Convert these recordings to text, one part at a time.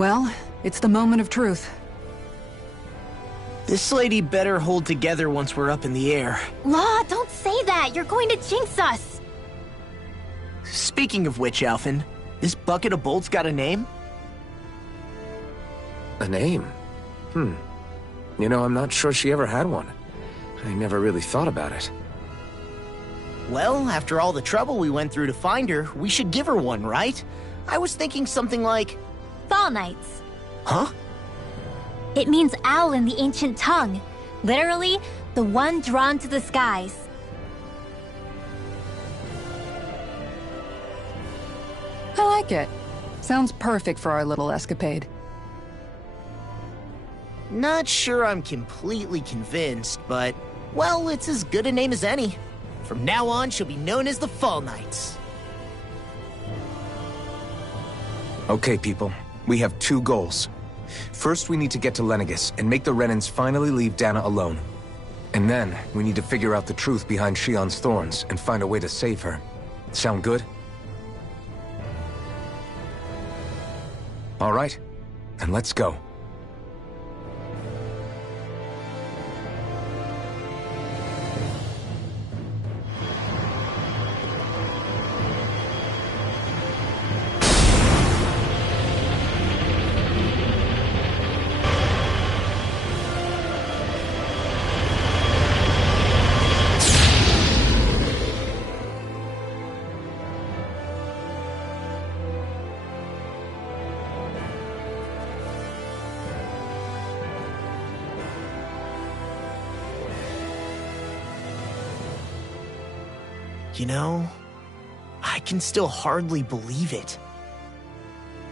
Well, it's the moment of truth. This lady better hold together once we're up in the air. Law, don't say that! You're going to jinx us! Speaking of which, Alphen, this bucket of bolts got a name? A name? You know, I'm not sure she ever had one. I never really thought about it. Well, after all the trouble we went through to find her, we should give her one, right? I was thinking something like... Fall Knights. Huh? It means owl in the ancient tongue. Literally, the one drawn to the skies. I like it. Sounds perfect for our little escapade. Not sure I'm completely convinced, but... well, it's as good a name as any. From now on, she'll be known as the Fall Knights. Okay, people. We have two goals. First, we need to get to Lenegis and make the Renans finally leave Dana alone. And then, we need to figure out the truth behind Shionne's thorns and find a way to save her. Sound good? All right, then let's go. You know, I can still hardly believe it.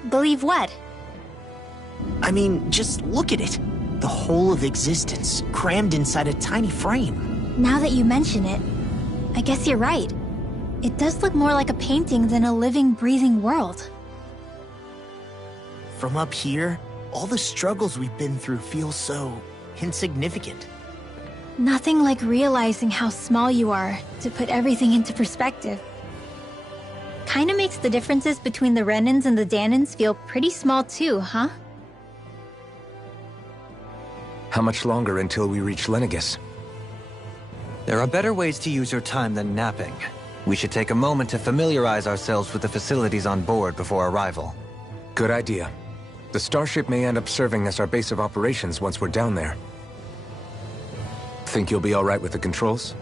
Believe what? I mean, just look at it. The whole of existence, crammed inside a tiny frame. Now that you mention it, I guess you're right. It does look more like a painting than a living, breathing world. From up here, all the struggles we've been through feel so insignificant. Nothing like realizing how small you are to put everything into perspective. Kinda makes the differences between the Renans and the Danans feel pretty small too, huh? How much longer until we reach Lenegis? There are better ways to use your time than napping. We should take a moment to familiarize ourselves with the facilities on board before arrival. Good idea. The starship may end up serving as our base of operations once we're down there. Think you'll be all right with the controls?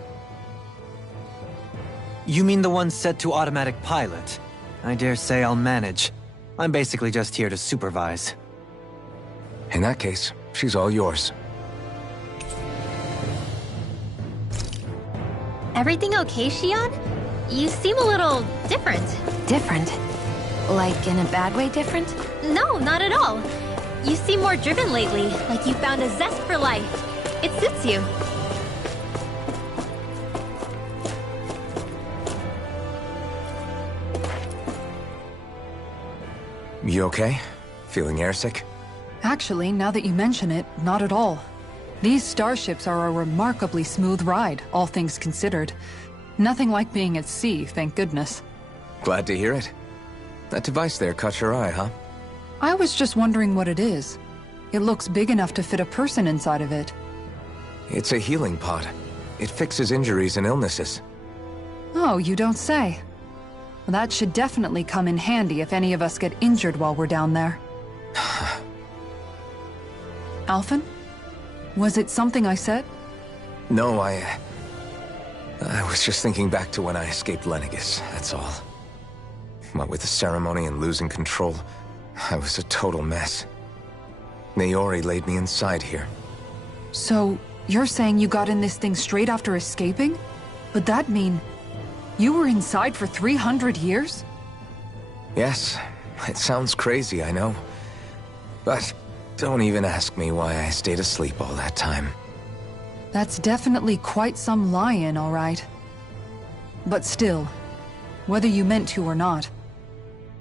You mean the one set to automatic pilot? I dare say I'll manage. I'm basically just here to supervise. In that case, she's all yours. Everything okay, Shionne? You seem a little different. Different? Like in a bad way different? No, not at all. You seem more driven lately, like you found a zest for life. It suits you. You okay? Feeling airsick? Actually, now that you mention it, not at all. These starships are a remarkably smooth ride, all things considered. Nothing like being at sea, thank goodness. Glad to hear it. That device there caught your eye, huh? I was just wondering what it is. It looks big enough to fit a person inside of it. It's a healing pod. It fixes injuries and illnesses. Oh, you don't say. Well, that should definitely come in handy if any of us get injured while we're down there. Alphen? Was it something I said? No, I was just thinking back to when I escaped Lenegis, that's all. What with the ceremony and losing control, I was a total mess. Naori laid me inside here. So, you're saying you got in this thing straight after escaping? But that'd mean... you were inside for 300 years? Yes, it sounds crazy, I know. But don't even ask me why I stayed asleep all that time. That's definitely quite some lie-in, all right. But still, whether you meant to or not,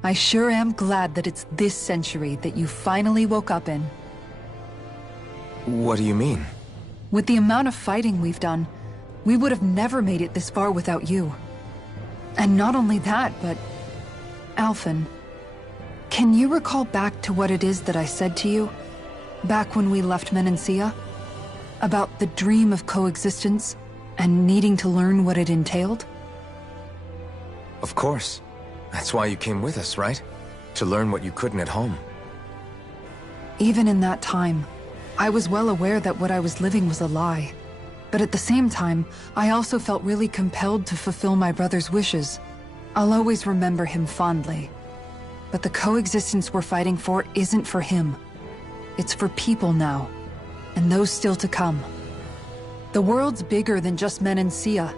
I sure am glad that it's this century that you finally woke up in. What do you mean? With the amount of fighting we've done, we would have never made it this far without you. And not only that, but... Alphen, Can you recall back to what it is that I said to you? Back when we left Menancia? About the dream of coexistence and needing to learn what it entailed? Of course. That's why you came with us, right? To learn what you couldn't at home. Even in that time, I was well aware that what I was living was a lie. But at the same time, I also felt really compelled to fulfill my brother's wishes. I'll always remember him fondly. But the coexistence we're fighting for isn't for him. It's for people now, and those still to come. The world's bigger than just Menancia.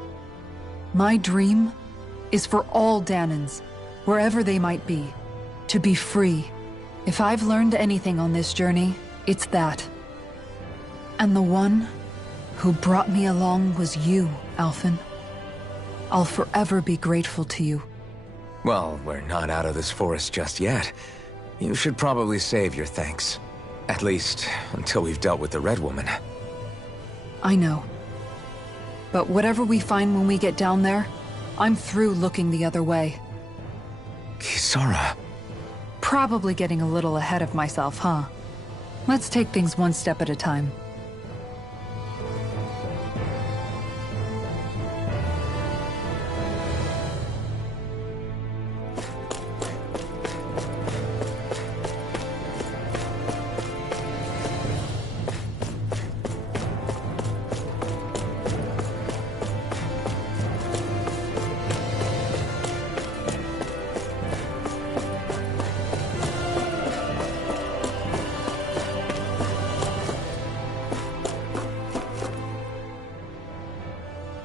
My dream is for all Dahnans, wherever they might be, to be free. If I've learned anything on this journey, it's that. And the one who brought me along was you, Alphen. I'll forever be grateful to you. Well, we're not out of this forest just yet. You should probably save your thanks. At least, until we've dealt with the Red Woman. I know. But whatever we find when we get down there, I'm through looking the other way. Kisara. Probably getting a little ahead of myself, huh? Let's take things one step at a time.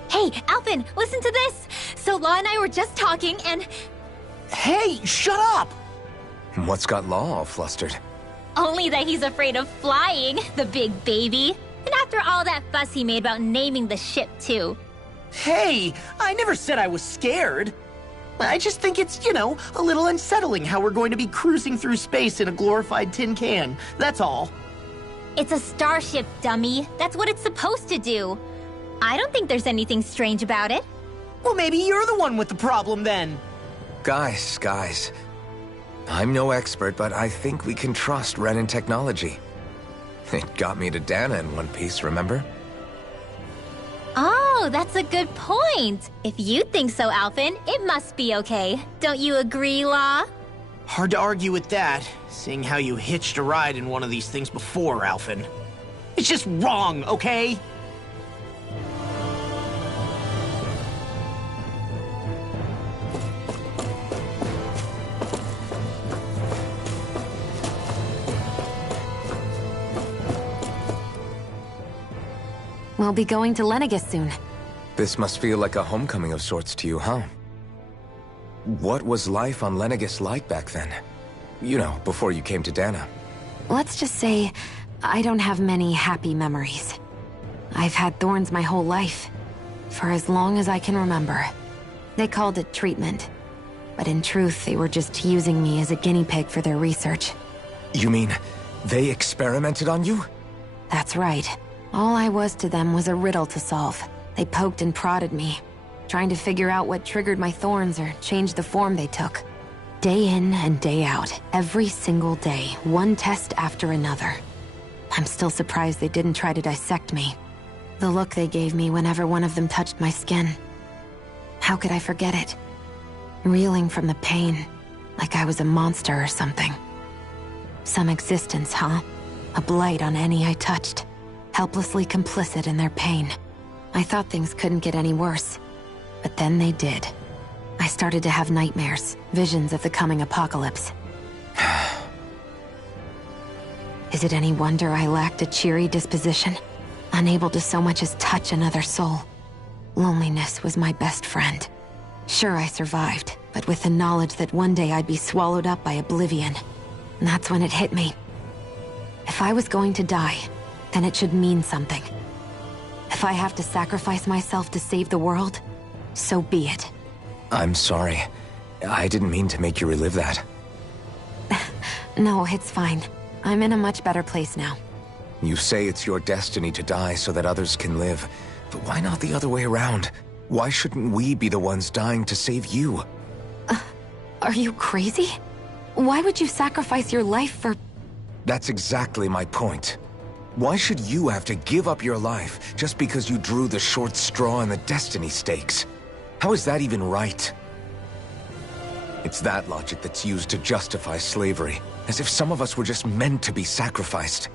Hey, Alphen, listen to this! So Law and I were just talking and... Hey, shut up! What's got Law all flustered? Only that he's afraid of flying, the big baby. And after all that fuss he made about naming the ship, too. Hey, I never said I was scared. I just think it's, a little unsettling how we're going to be cruising through space in a glorified tin can. That's all. It's a starship, dummy. That's what it's supposed to do. I don't think there's anything strange about it. Well, maybe you're the one with the problem then. Guys. I'm no expert, but I think we can trust Renan technology. It got me to Dahna in one piece, remember? Oh, that's a good point. If you think so, Alphen, it must be okay. Don't you agree, Law? Hard to argue with that, seeing how you hitched a ride in one of these things before, Alphen. It's just wrong, okay? We'll be going to Lenegis soon. This must feel like a homecoming of sorts to you, huh? What was life on Lenegis like back then? Before you came to Dahna. Let's just say, I don't have many happy memories. I've had thorns my whole life, for as long as I can remember. They called it treatment, but in truth, they were just using me as a guinea pig for their research. You mean, they experimented on you? That's right. All I was to them was a riddle to solve. They poked and prodded me, trying to figure out what triggered my thorns or changed the form they took. Day in and day out, every single day, one test after another. I'm still surprised they didn't try to dissect me. The look they gave me whenever one of them touched my skin. How could I forget it? Reeling from the pain, like I was a monster or something. Some existence, huh? A blight on any I touched. Helplessly complicit in their pain. I thought things couldn't get any worse. But then they did. I started to have nightmares, visions of the coming apocalypse. Is it any wonder I lacked a cheery disposition? Unable to so much as touch another soul. Loneliness was my best friend. Sure, I survived, but with the knowledge that one day I'd be swallowed up by oblivion. And that's when it hit me. If I was going to die, then it should mean something. If I have to sacrifice myself to save the world, so be it. I'm sorry. I didn't mean to make you relive that. No, it's fine. I'm in a much better place now. You say it's your destiny to die so that others can live. But why not the other way around? Why shouldn't we be the ones dying to save you? Are you crazy? Why would you sacrifice your life for... That's exactly my point. Why should you have to give up your life just because you drew the short straw in the destiny stakes? How is that even right? It's that logic that's used to justify slavery, as if some of us were just meant to be sacrificed.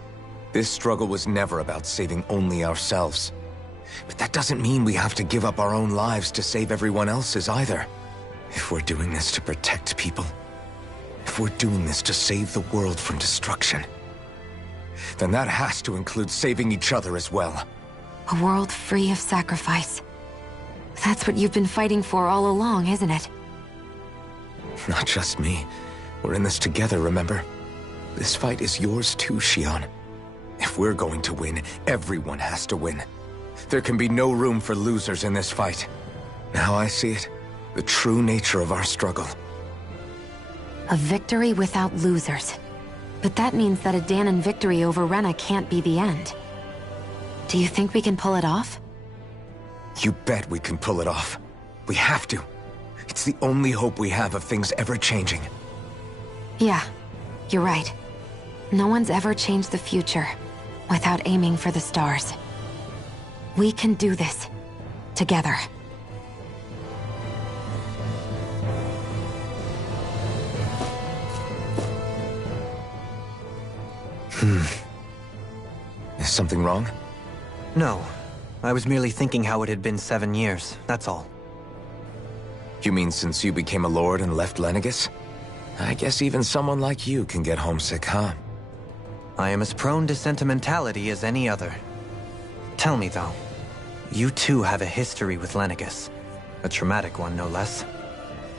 This struggle was never about saving only ourselves. But that doesn't mean we have to give up our own lives to save everyone else's either. If we're doing this to protect people, if we're doing this to save the world from destruction, then that has to include saving each other as well. A world free of sacrifice. That's what you've been fighting for all along, isn't it? Not just me. We're in this together, remember? This fight is yours too, Xion. If we're going to win, everyone has to win. There can be no room for losers in this fight. Now I see it. The true nature of our struggle. A victory without losers. But that means that a Dahnan victory over Rena can't be the end. Do you think we can pull it off? You bet we can pull it off. We have to. It's the only hope we have of things ever changing. Yeah, you're right. No one's ever changed the future without aiming for the stars. We can do this. Together. Is something wrong? No. I was merely thinking how it had been 7 years, that's all. You mean since you became a lord and left Lenegis? I guess even someone like you can get homesick, huh? I am as prone to sentimentality as any other. Tell me, though, you too have a history with Lenegis. A traumatic one, no less.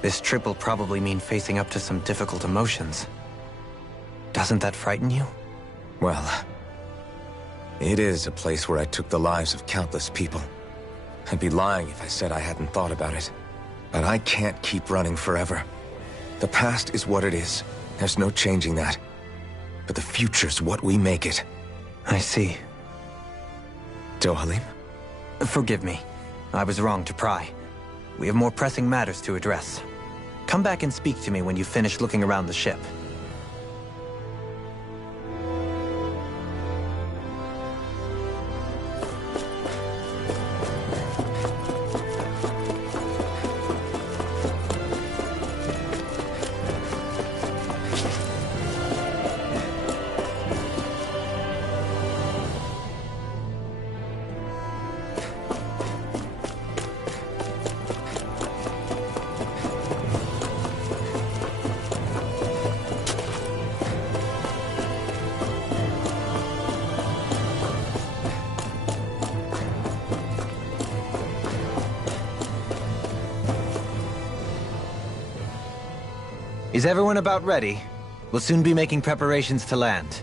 This trip will probably mean facing up to some difficult emotions. Doesn't that frighten you? Well, it is a place where I took the lives of countless people. I'd be lying if I said I hadn't thought about it. But I can't keep running forever. The past is what it is. There's no changing that. But the future's what we make it. I see. Dohalim? Forgive me. I was wrong to pry. We have more pressing matters to address. Come back and speak to me when you finish looking around the ship. Is everyone about ready? We'll soon be making preparations to land.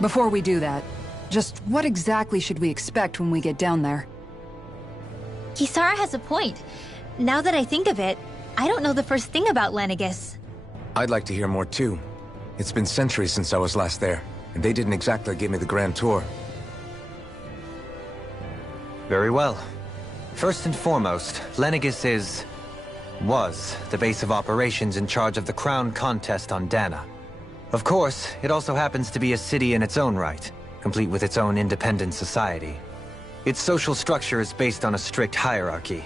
Before we do that, just what exactly should we expect when we get down there? Kisara has a point. Now that I think of it, I don't know the first thing about Lenegis. I'd like to hear more too. It's been centuries since I was last there, and they didn't exactly give me the grand tour. Very well. First and foremost, Lenegis was the base of operations in charge of the crown contest on Dahna. Of course, it also happens to be a city in its own right, complete with its own independent society. Its social structure is based on a strict hierarchy.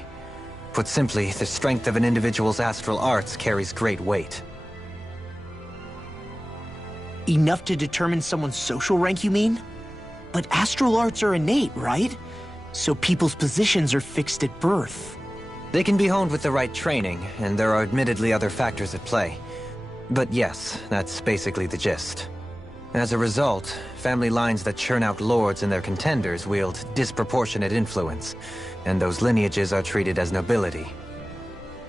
Put simply, the strength of an individual's astral arts carries great weight. Enough to determine someone's social rank, you mean? But astral arts are innate, right? So people's positions are fixed at birth. They can be honed with the right training, and there are admittedly other factors at play. But yes, that's basically the gist. As a result, family lines that churn out lords and their contenders wield disproportionate influence, and those lineages are treated as nobility.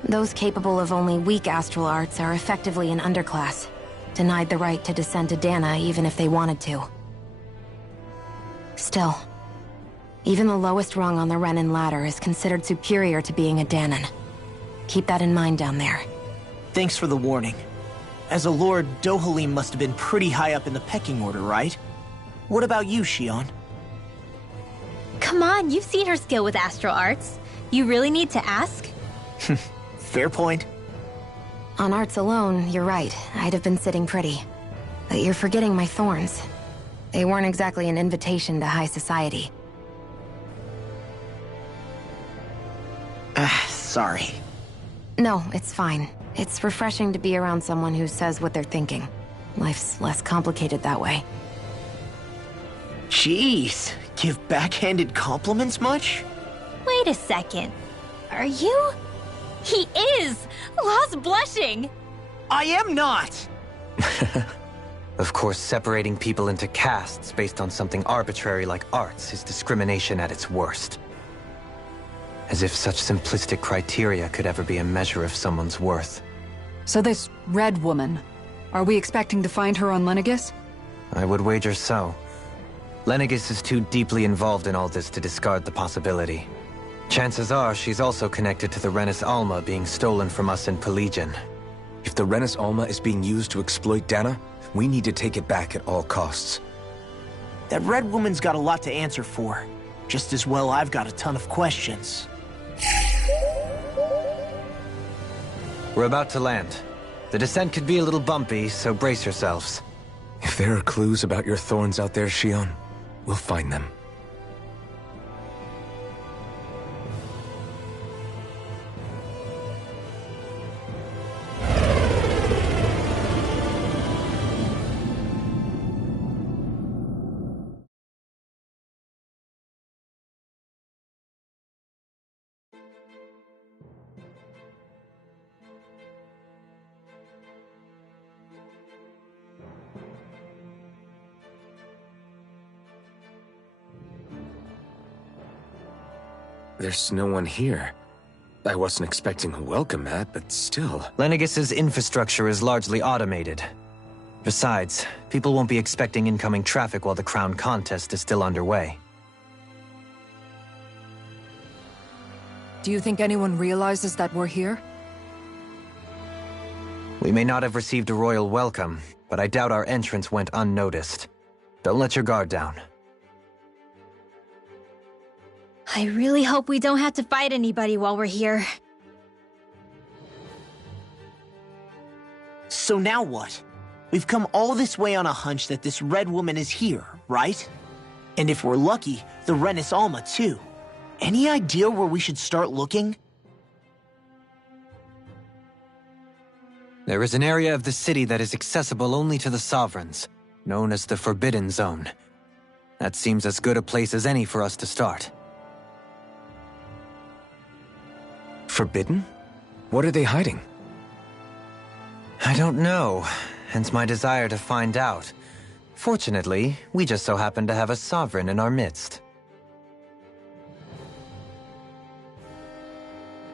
Those capable of only weak astral arts are effectively an underclass, denied the right to descend to Dahna even if they wanted to. Still, even the lowest rung on the Renan ladder is considered superior to being a Dahnan. Keep that in mind down there. Thanks for the warning. As a lord, Dohalim must have been pretty high up in the pecking order, right? What about you, Xion? Come on, you've seen her skill with astral arts. You really need to ask? Fair point. On arts alone, you're right. I'd have been sitting pretty. But you're forgetting my thorns. They weren't exactly an invitation to high society. Sorry. No, it's fine. It's refreshing to be around someone who says what they're thinking. Life's less complicated that way. Jeez, give backhanded compliments much? Wait a second. Are you? He is! Lost blushing! I am not! Of course, separating people into castes based on something arbitrary like arts is discrimination at its worst. As if such simplistic criteria could ever be a measure of someone's worth. So this Red Woman, are we expecting to find her on Lenegis? I would wager so. Lenegis is too deeply involved in all this to discard the possibility. Chances are she's also connected to the Renis Alma being stolen from us in Pelegion. If the Renis Alma is being used to exploit Dana, we need to take it back at all costs. That Red Woman's got a lot to answer for. Just as well I've got a ton of questions. We're about to land. The descent could be a little bumpy, so brace yourselves. If there are clues about your thorns out there, Shion, we'll find them. There's no one here. I wasn't expecting a welcome mat, but still. Lenegis's infrastructure is largely automated. Besides, people won't be expecting incoming traffic while the crown contest is still underway. Do you think anyone realizes that we're here? We may not have received a royal welcome, but I doubt our entrance went unnoticed. Don't let your guard down. I really hope we don't have to fight anybody while we're here. So now what? We've come all this way on a hunch that this Red Woman is here, right? And if we're lucky, the Renis Alma too. Any idea where we should start looking? There is an area of the city that is accessible only to the Sovereigns, known as the Forbidden Zone. That seems as good a place as any for us to start. Forbidden? What are they hiding? I don't know, hence my desire to find out. Fortunately, we just so happen to have a sovereign in our midst.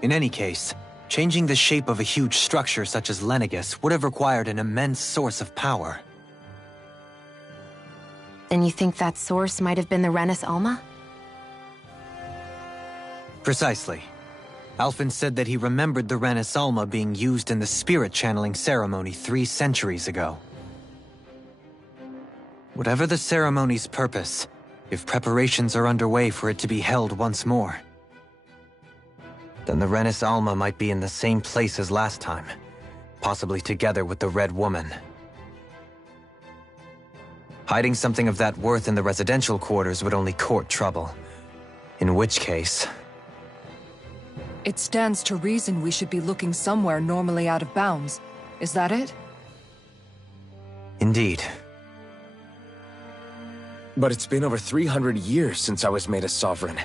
In any case, changing the shape of a huge structure such as Lenegis would have required an immense source of power. Then you think that source might have been the Renis Alma? Precisely. Alphen said that he remembered the Renis Alma being used in the spirit channeling ceremony 3 centuries ago. Whatever the ceremony's purpose, if preparations are underway for it to be held once more, then the Renis Alma might be in the same place as last time, possibly together with the Red Woman. Hiding something of that worth in the residential quarters would only court trouble. In which case... It stands to reason we should be looking somewhere normally out of bounds. Is that it? Indeed. But it's been over 300 years since I was made a sovereign.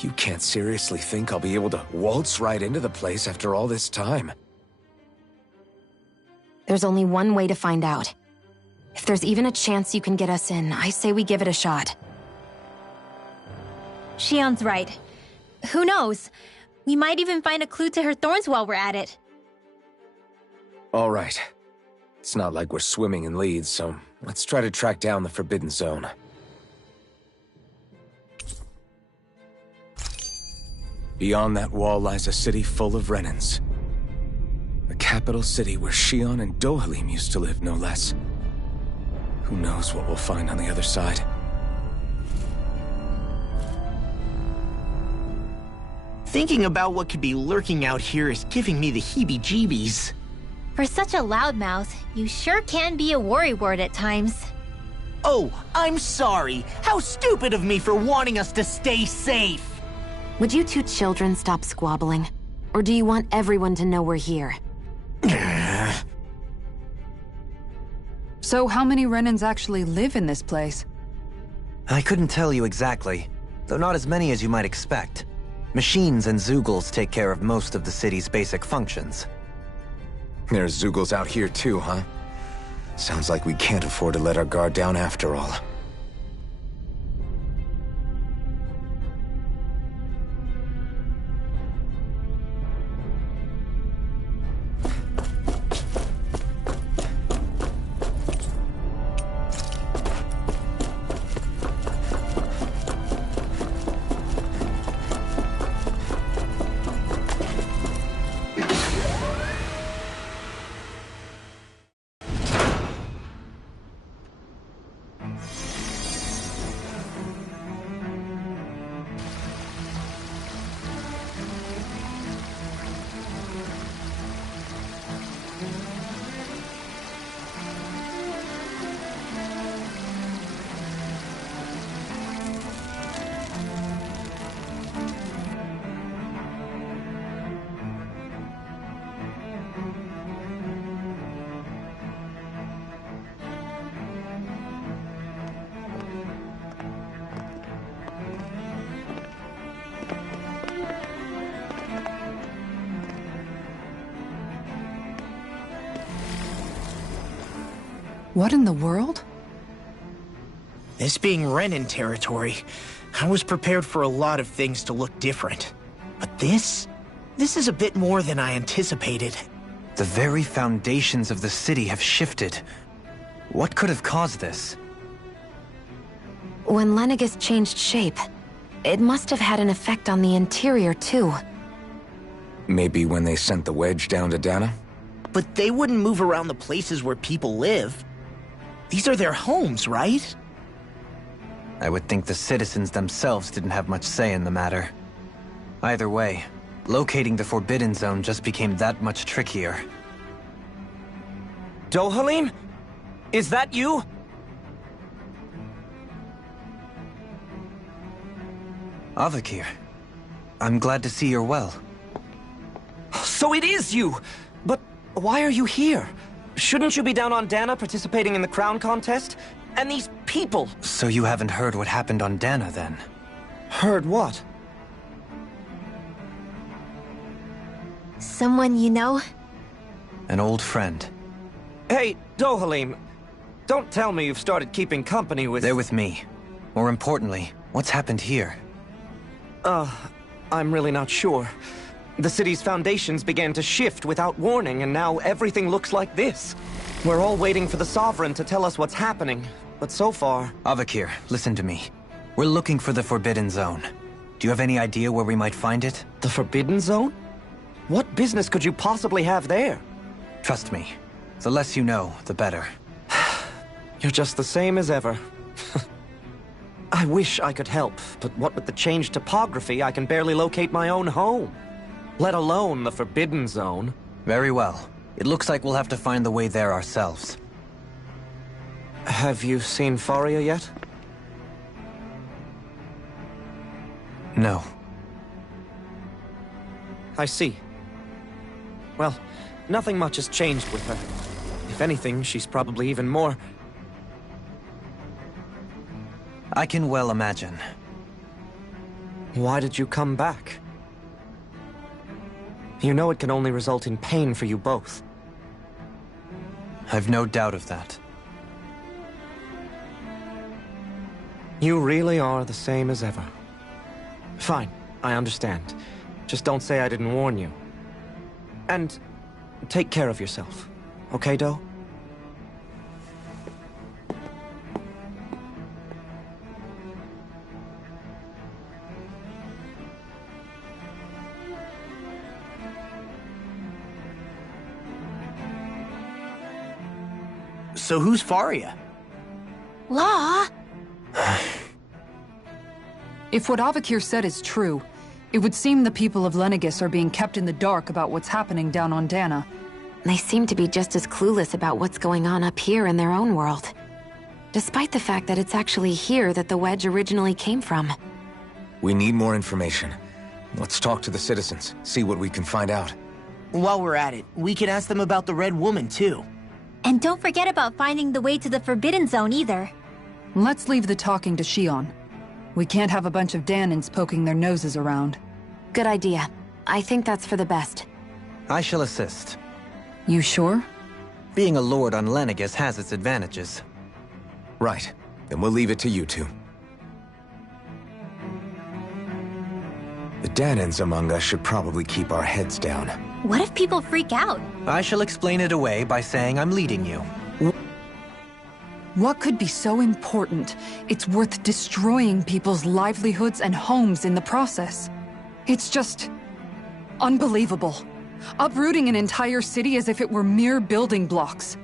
You can't seriously think I'll be able to waltz right into the place after all this time. There's only one way to find out. If there's even a chance you can get us in, I say we give it a shot. Shion's right. Who knows? We might even find a clue to her thorns while we're at it. All right. It's not like we're swimming in leads, so let's try to track down the Forbidden Zone. Beyond that wall lies a city full of Renins. The capital city where Shion and Dohalim used to live, no less. Who knows what we'll find on the other side? Thinking about what could be lurking out here is giving me the heebie-jeebies. For such a loudmouth, you sure can be a worrywart at times. Oh, I'm sorry. How stupid of me for wanting us to stay safe. Would you two children stop squabbling? Or do you want everyone to know we're here? So how many Renans actually live in this place? I couldn't tell you exactly, though not as many as you might expect. Machines and Zeugles take care of most of the city's basic functions. There's Zeugles out here too, huh? Sounds like we can't afford to let our guard down after all. What in the world? This being Renan territory, I was prepared for a lot of things to look different. But this is a bit more than I anticipated. The very foundations of the city have shifted. What could have caused this? When Lenegis changed shape, it must have had an effect on the interior too. Maybe when they sent the wedge down to Dana? But they wouldn't move around the places where people live. These are their homes, right? I would think the citizens themselves didn't have much say in the matter. Either way, locating the Forbidden Zone just became that much trickier. Dohalim? Is that you? Avakir, I'm glad to see you're well. So it is you! But why are you here? Shouldn't you be down on Dana participating in the crown contest? And these people! So you haven't heard what happened on Dana, then? Heard what? Someone you know? An old friend. Hey, Dohalim, don't tell me you've started keeping company with... They're with me. More importantly, what's happened here? I'm really not sure. The city's foundations began to shift without warning, and now everything looks like this. We're all waiting for the Sovereign to tell us what's happening, but so far... Avakir, listen to me. We're looking for the Forbidden Zone. Do you have any idea where we might find it? The Forbidden Zone? What business could you possibly have there? Trust me. The less you know, the better. You're just the same as ever. I wish I could help, but what with the changed topography, I can barely locate my own home. Let alone the Forbidden Zone. Very well. It looks like we'll have to find the way there ourselves. Have you seen Faria yet? No. I see. Well, nothing much has changed with her. If anything, she's probably even more... I can well imagine. Why did you come back? You know it can only result in pain for you both. I've no doubt of that. You really are the same as ever. Fine, I understand. Just don't say I didn't warn you. And take care of yourself, okay, Doe? So who's Faria? Law? If what Avakir said is true, it would seem the people of Lenegis are being kept in the dark about what's happening down on Dana. They seem to be just as clueless about what's going on up here in their own world. Despite the fact that it's actually here that the wedge originally came from. We need more information. Let's talk to the citizens, see what we can find out. While we're at it, we can ask them about the Red Woman, too. And don't forget about finding the way to the Forbidden Zone either. Let's leave the talking to Shion. We can't have a bunch of Danans poking their noses around. Good idea. I think that's for the best. I shall assist. You sure? Being a lord on Lenegis has its advantages. Right. Then we'll leave it to you two. The Danans among us should probably keep our heads down. What if people freak out? I shall explain it away by saying I'm leading you. What could be so important? It's worth destroying people's livelihoods and homes in the process. It's just unbelievable. Uprooting an entire city as if it were mere building blocks.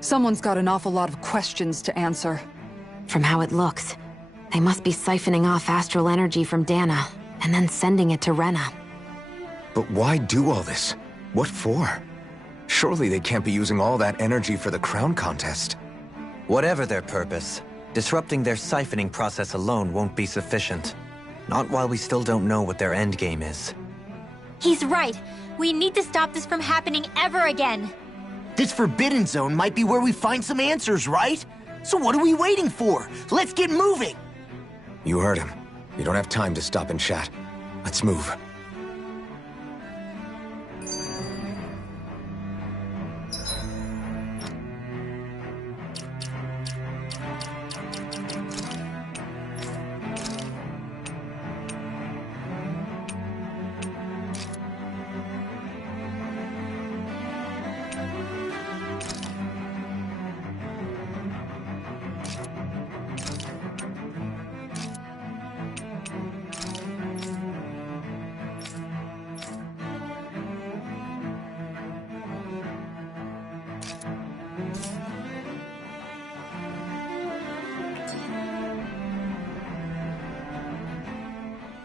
Someone's got an awful lot of questions to answer. From how it looks, they must be siphoning off astral energy from Dana, and then sending it to Rena. But why do all this? What for? Surely they can't be using all that energy for the crown contest. Whatever their purpose, disrupting their siphoning process alone won't be sufficient. Not while we still don't know what their endgame is. He's right. We need to stop this from happening ever again. This Forbidden Zone might be where we find some answers, right? So what are we waiting for? Let's get moving! You heard him. We don't have time to stop and chat. Let's move.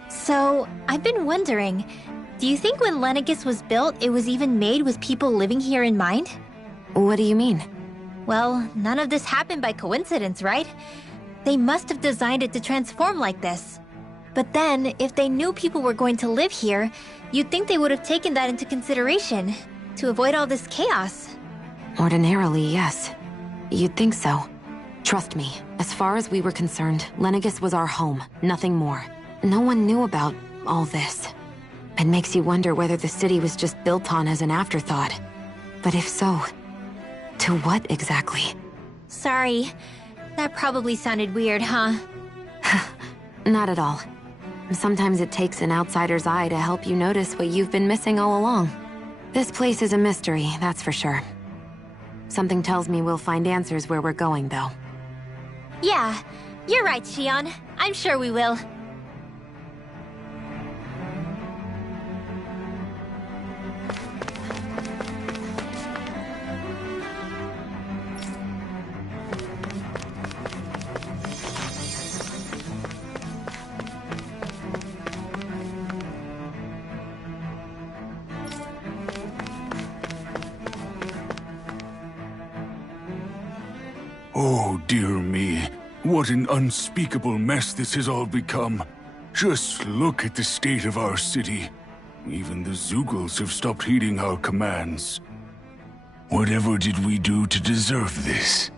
So, I've been wondering, do you think when Lenegis was built, it was even made with people living here in mind? What do you mean? Well, none of this happened by coincidence, right? They must have designed it to transform like this. But then, if they knew people were going to live here, you'd think they would have taken that into consideration, to avoid all this chaos. Ordinarily, yes. You'd think so. Trust me, as far as we were concerned, Lenegis was our home, nothing more. No one knew about all this. It makes you wonder whether the city was just built on as an afterthought. But if so, to what exactly? Sorry. That probably sounded weird, huh? Not at all. Sometimes it takes an outsider's eye to help you notice what you've been missing all along. This place is a mystery, that's for sure. Something tells me we'll find answers where we're going, though. Yeah, you're right, Shion. I'm sure we will. Oh, dear me. What an unspeakable mess this has all become. Just look at the state of our city. Even the Zeugles have stopped heeding our commands. Whatever did we do to deserve this?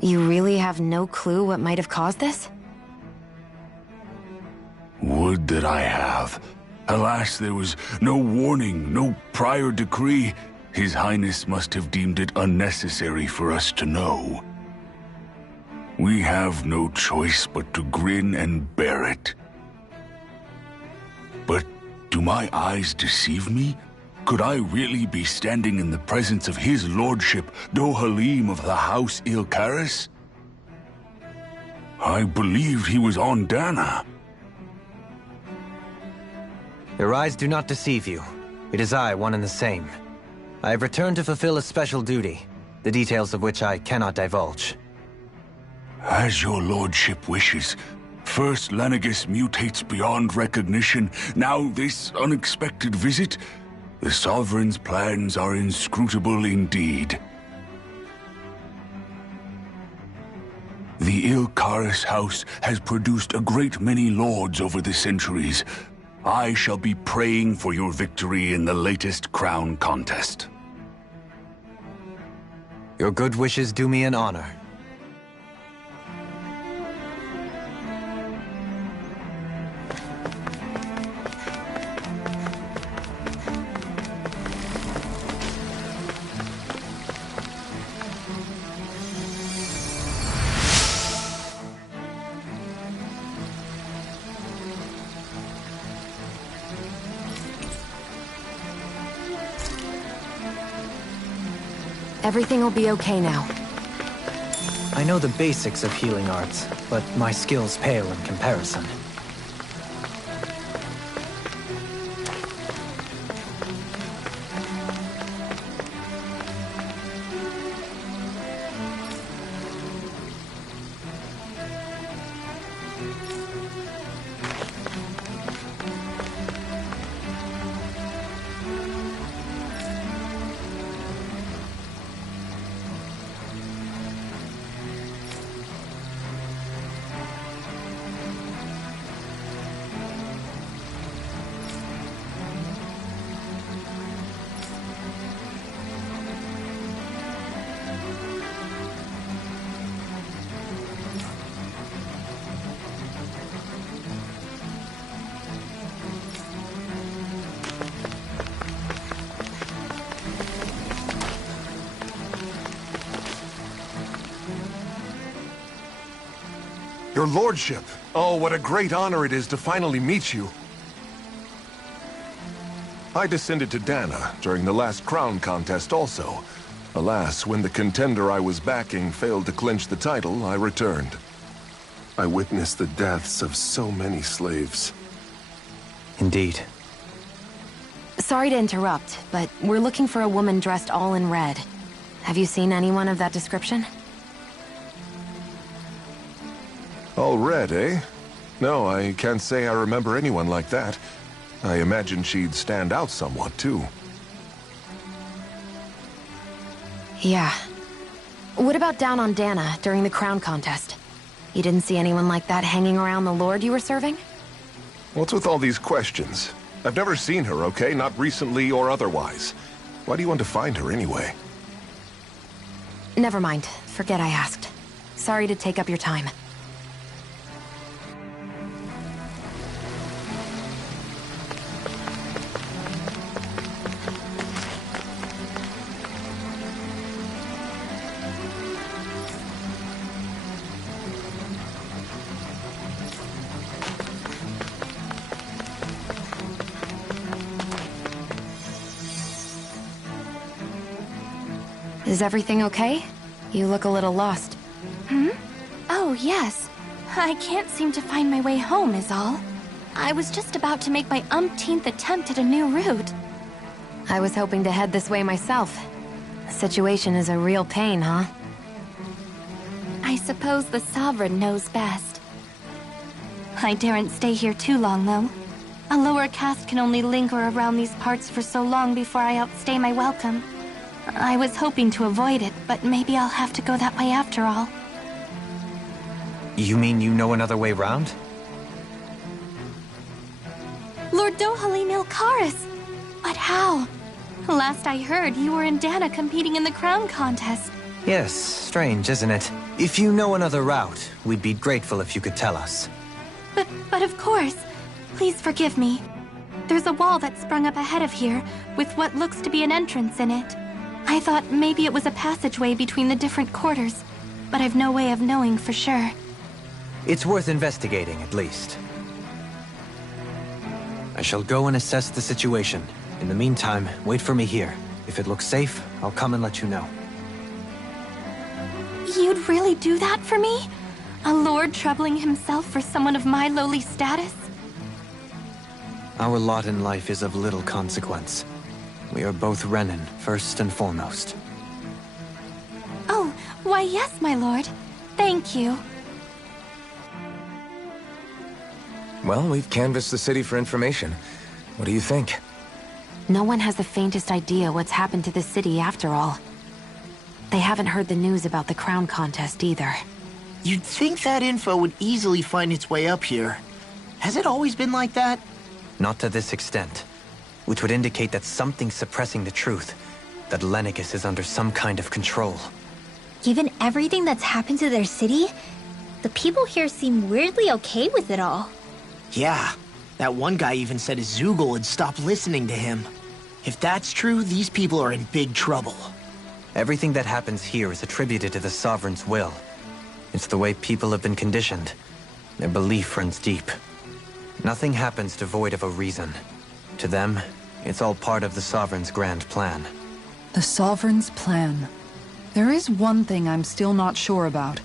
You really have no clue what might have caused this? Would that I have. Alas, there was no warning, no prior decree. His Highness must have deemed it unnecessary for us to know. We have no choice but to grin and bear it. But do my eyes deceive me? Could I really be standing in the presence of his lordship, Dohalim of the House Ilkaris? I believed he was on Dana. Your eyes do not deceive you. It is I, one and the same. I have returned to fulfill a special duty, the details of which I cannot divulge. As your lordship wishes. First Lenegis mutates beyond recognition, now this unexpected visit. The Sovereign's plans are inscrutable indeed. The Ilkaris house has produced a great many lords over the centuries. I shall be praying for your victory in the latest crown contest. Your good wishes do me an honor. Everything will be okay now. I know the basics of healing arts, but my skills pale in comparison. Your lordship! Oh, what a great honor it is to finally meet you. I descended to Dana during the last crown contest also. Alas, when the contender I was backing failed to clinch the title, I returned. I witnessed the deaths of so many slaves. Indeed. Sorry to interrupt, but we're looking for a woman dressed all in red. Have you seen anyone of that description? All red, eh? No, I can't say I remember anyone like that. I imagine she'd stand out somewhat, too. Yeah. What about down on Dana during the crown contest? You didn't see anyone like that hanging around the lord you were serving? What's with all these questions? I've never seen her, okay? Not recently or otherwise. Why do you want to find her anyway? Never mind. Forget I asked. Sorry to take up your time. Is everything okay? You look a little lost. Oh, yes. I can't seem to find my way home, is all. I was just about to make my umpteenth attempt at a new route. I was hoping to head this way myself. The situation is a real pain, huh? I suppose the Sovereign knows best. I daren't stay here too long, though. A lower caste can only linger around these parts for so long before I outstay my welcome. I was hoping to avoid it, but maybe I'll have to go that way after all. You mean you know another way round? Lord Dohalim Ilkaris! But how? Last I heard, you were in Dana competing in the crown contest. Yes, strange, isn't it? If you know another route, we'd be grateful if you could tell us. But of course. Please forgive me. There's a wall that sprung up ahead of here, with what looks to be an entrance in it. I thought maybe it was a passageway between the different quarters, but I've no way of knowing for sure. It's worth investigating, at least. I shall go and assess the situation. In the meantime, wait for me here. If it looks safe, I'll come and let you know. You'd really do that for me? A lord troubling himself for someone of my lowly status? Our lot in life is of little consequence. We are both Renan, first and foremost. Oh, why yes, my lord. Thank you. Well, we've canvassed the city for information. What do you think? No one has the faintest idea what's happened to the city after all. They haven't heard the news about the crown contest either. You'd think that info would easily find its way up here. Has it always been like that? Not to this extent, which would indicate that something's suppressing the truth, that Lenegis is under some kind of control. Given everything that's happened to their city, the people here seem weirdly okay with it all. Yeah, that one guy even said his Zoogle had stopped listening to him. If that's true, these people are in big trouble. Everything that happens here is attributed to the Sovereign's will. It's the way people have been conditioned. Their belief runs deep. Nothing happens devoid of a reason. To them, it's all part of the Sovereign's grand plan. The Sovereign's plan. There is one thing I'm still not sure about.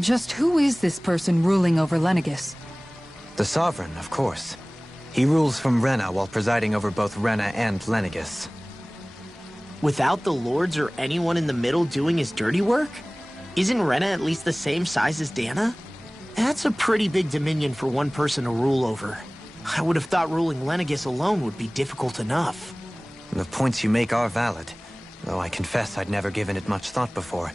Just who is this person ruling over Lenegis? The Sovereign, of course. He rules from Rena while presiding over both Rena and Lenegis. Without the lords or anyone in the middle doing his dirty work? Isn't Rena at least the same size as Dana? That's a pretty big dominion for one person to rule over. I would have thought ruling Lenegis alone would be difficult enough. The points you make are valid, though I confess I'd never given it much thought before.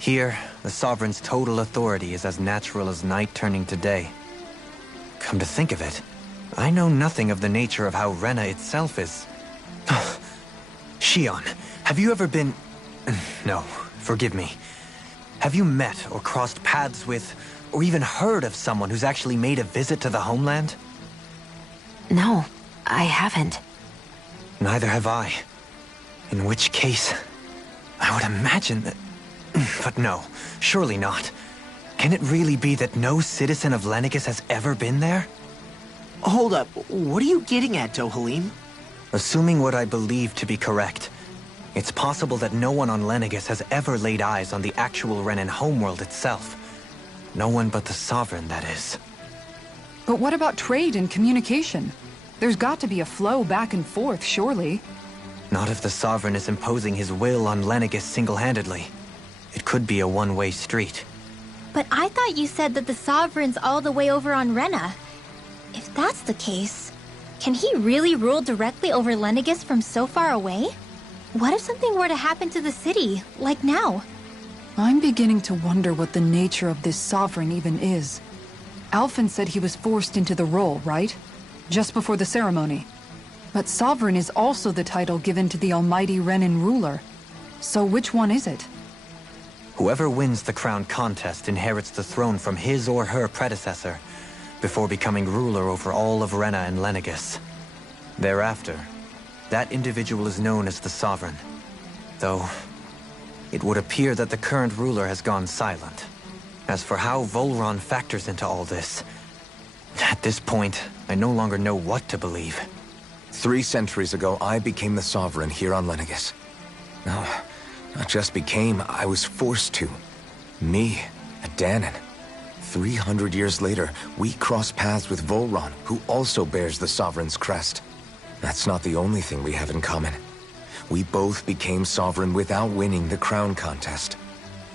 Here, the Sovereign's total authority is as natural as night turning to day. Come to think of it, I know nothing of the nature of how Rena itself is. Shion, have you ever been... No, forgive me. Have you met or crossed paths with, or even heard of someone who's actually made a visit to the homeland? No, I haven't. Neither have I. In which case, I would imagine that... But no, surely not. Can it really be that no citizen of Lenegis has ever been there? Hold up, what are you getting at, Dohalim? Assuming what I believe to be correct, it's possible that no one on Lenegis has ever laid eyes on the actual Renan homeworld itself. No one but the Sovereign, that is. But what about trade and communication? There's got to be a flow back and forth, surely. Not if the Sovereign is imposing his will on Lenegis single-handedly. It could be a one-way street. But I thought you said that the Sovereign's all the way over on Rena. If that's the case, can he really rule directly over Lenegis from so far away? What if something were to happen to the city, like now? I'm beginning to wonder what the nature of this Sovereign even is. Alphen said he was forced into the role, right? Just before the ceremony. But Sovereign is also the title given to the almighty Renan ruler. So which one is it? Whoever wins the crown contest inherits the throne from his or her predecessor, before becoming ruler over all of Rena and Lenegis. Thereafter, that individual is known as the Sovereign. Though, it would appear that the current ruler has gone silent. As for how Volron factors into all this, at this point, I no longer know what to believe. 3 centuries ago, I became the Sovereign here on Lenegis. No, not just became, I was forced to. Me, a Dahnan. 300 years later, we cross paths with Volron, who also bears the Sovereign's crest. That's not the only thing we have in common. We both became Sovereign without winning the crown contest.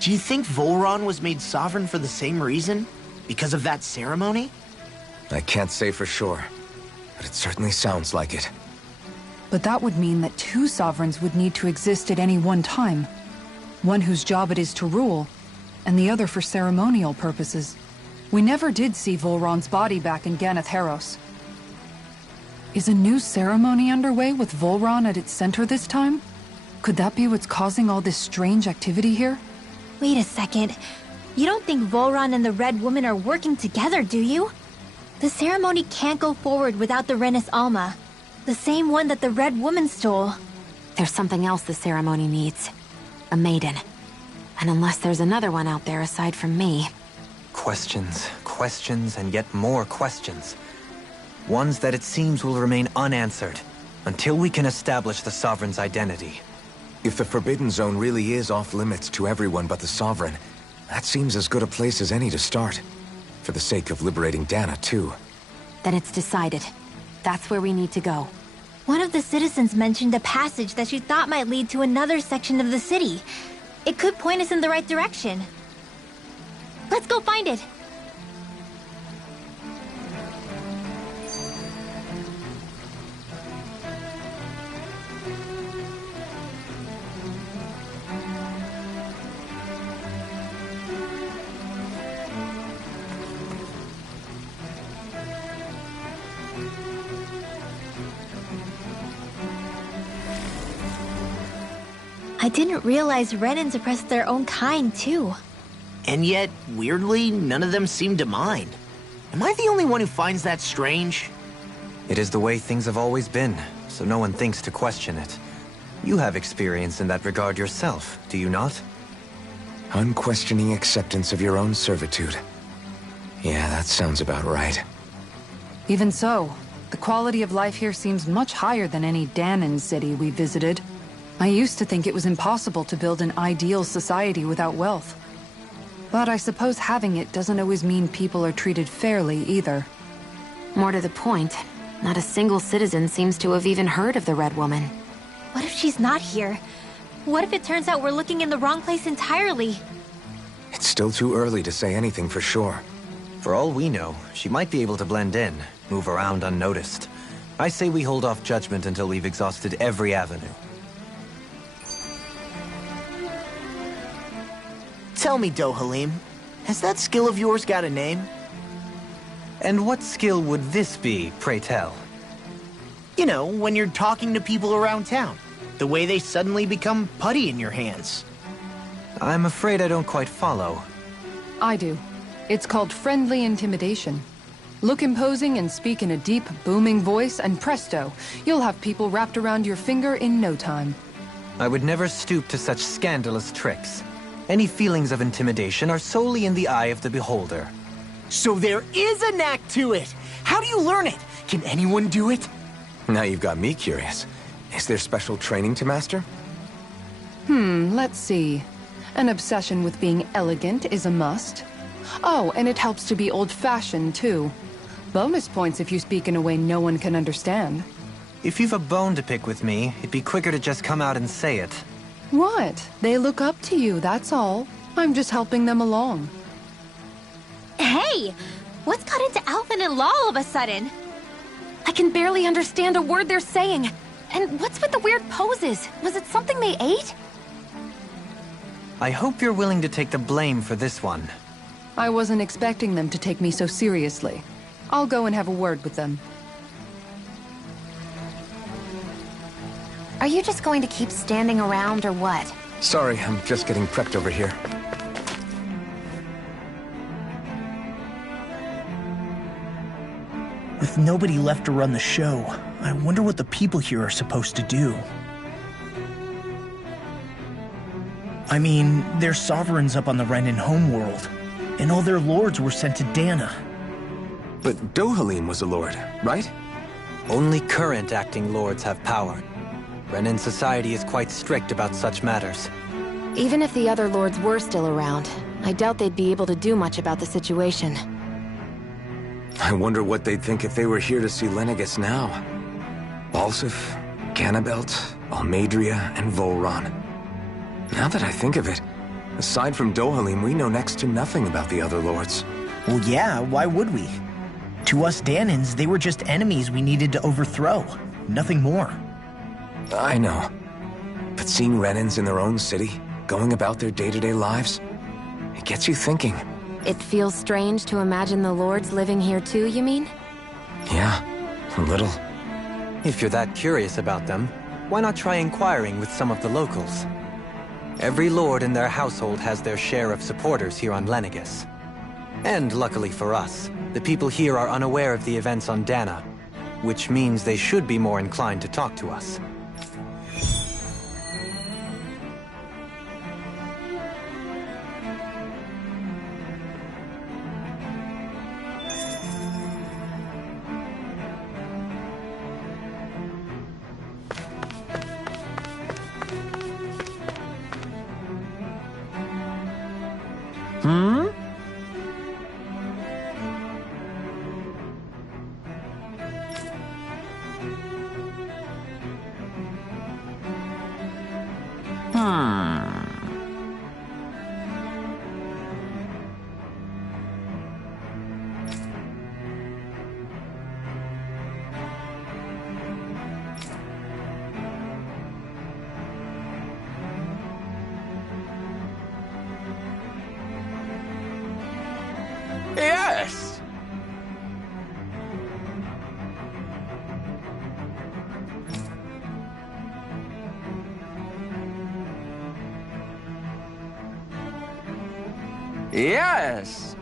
Do you think Volron was made Sovereign for the same reason? Because of that ceremony? I can't say for sure, but it certainly sounds like it. But that would mean that 2 Sovereigns would need to exist at any one time. One whose job it is to rule, and the other for ceremonial purposes. We never did see Volron's body back in Ganath Haros. Is a new ceremony underway with Volron at its center this time? Could that be what's causing all this strange activity here? Wait a second. You don't think Volron and the Red Woman are working together, do you? The ceremony can't go forward without the Renis Alma. The same one that the Red Woman stole. There's something else the ceremony needs. A maiden. And unless there's another one out there aside from me... Questions, questions, and yet more questions. Ones that it seems will remain unanswered, until we can establish the Sovereign's identity. If the Forbidden Zone really is off-limits to everyone but the Sovereign, that seems as good a place as any to start. For the sake of liberating Dana, too. Then it's decided. That's where we need to go. One of the citizens mentioned a passage that she thought might lead to another section of the city. It could point us in the right direction. Let's go find it! I didn't realize Renans oppressed their own kind, too. And yet, weirdly, none of them seem to mind. Am I the only one who finds that strange? It is the way things have always been, so no one thinks to question it. You have experience in that regard yourself, do you not? Unquestioning acceptance of your own servitude. Yeah, that sounds about right. Even so, the quality of life here seems much higher than any Dahnan city we visited. I used to think it was impossible to build an ideal society without wealth. But I suppose having it doesn't always mean people are treated fairly either. More to the point, not a single citizen seems to have even heard of the Red Woman. What if she's not here? What if it turns out we're looking in the wrong place entirely? It's still too early to say anything for sure. For all we know, she might be able to blend in, move around unnoticed. I say we hold off judgment until we've exhausted every avenue. Tell me, Dohalim, has that skill of yours got a name? And what skill would this be, pray tell? You know, when you're talking to people around town. The way they suddenly become putty in your hands. I'm afraid I don't quite follow. I do. It's called friendly intimidation. Look imposing and speak in a deep, booming voice, and presto, you'll have people wrapped around your finger in no time. I would never stoop to such scandalous tricks. Any feelings of intimidation are solely in the eye of the beholder. So there is a knack to it! How do you learn it? Can anyone do it? Now you've got me curious. Is there special training to master? Let's see. An obsession with being elegant is a must. Oh, and it helps to be old-fashioned, too. Bonus points if you speak in a way no one can understand. If you've a bone to pick with me, it'd be quicker to just come out and say it. What? They look up to you, that's all. I'm just helping them along. Hey! What's got into Alvin and Law all of a sudden? I can barely understand a word they're saying. And what's with the weird poses? Was it something they ate? I hope you're willing to take the blame for this one. I wasn't expecting them to take me so seriously. I'll go and have a word with them. Are you just going to keep standing around or what? Sorry, I'm just getting prepped over here. With nobody left to run the show, I wonder what the people here are supposed to do. I mean, they're sovereigns up on the Renan homeworld, and all their lords were sent to Dahna. But Dohalim was a lord, right? Only current acting lords have power. Renan society is quite strict about such matters. Even if the other lords were still around, I doubt they'd be able to do much about the situation. I wonder what they'd think if they were here to see Lenegis now. Balsif, Ganabelt, Almadria, and Volron. Now that I think of it, aside from Dohalim, we know next to nothing about the other lords. Well, yeah, why would we? To us Dahnans, they were just enemies we needed to overthrow. Nothing more. I know. But seeing Renans in their own city, going about their day-to-day lives, it gets you thinking. It feels strange to imagine the lords living here too, you mean? Yeah, a little. If you're that curious about them, why not try inquiring with some of the locals? Every lord in their household has their share of supporters here on Lenegis. And luckily for us, the people here are unaware of the events on Dahna, which means they should be more inclined to talk to us. Yes!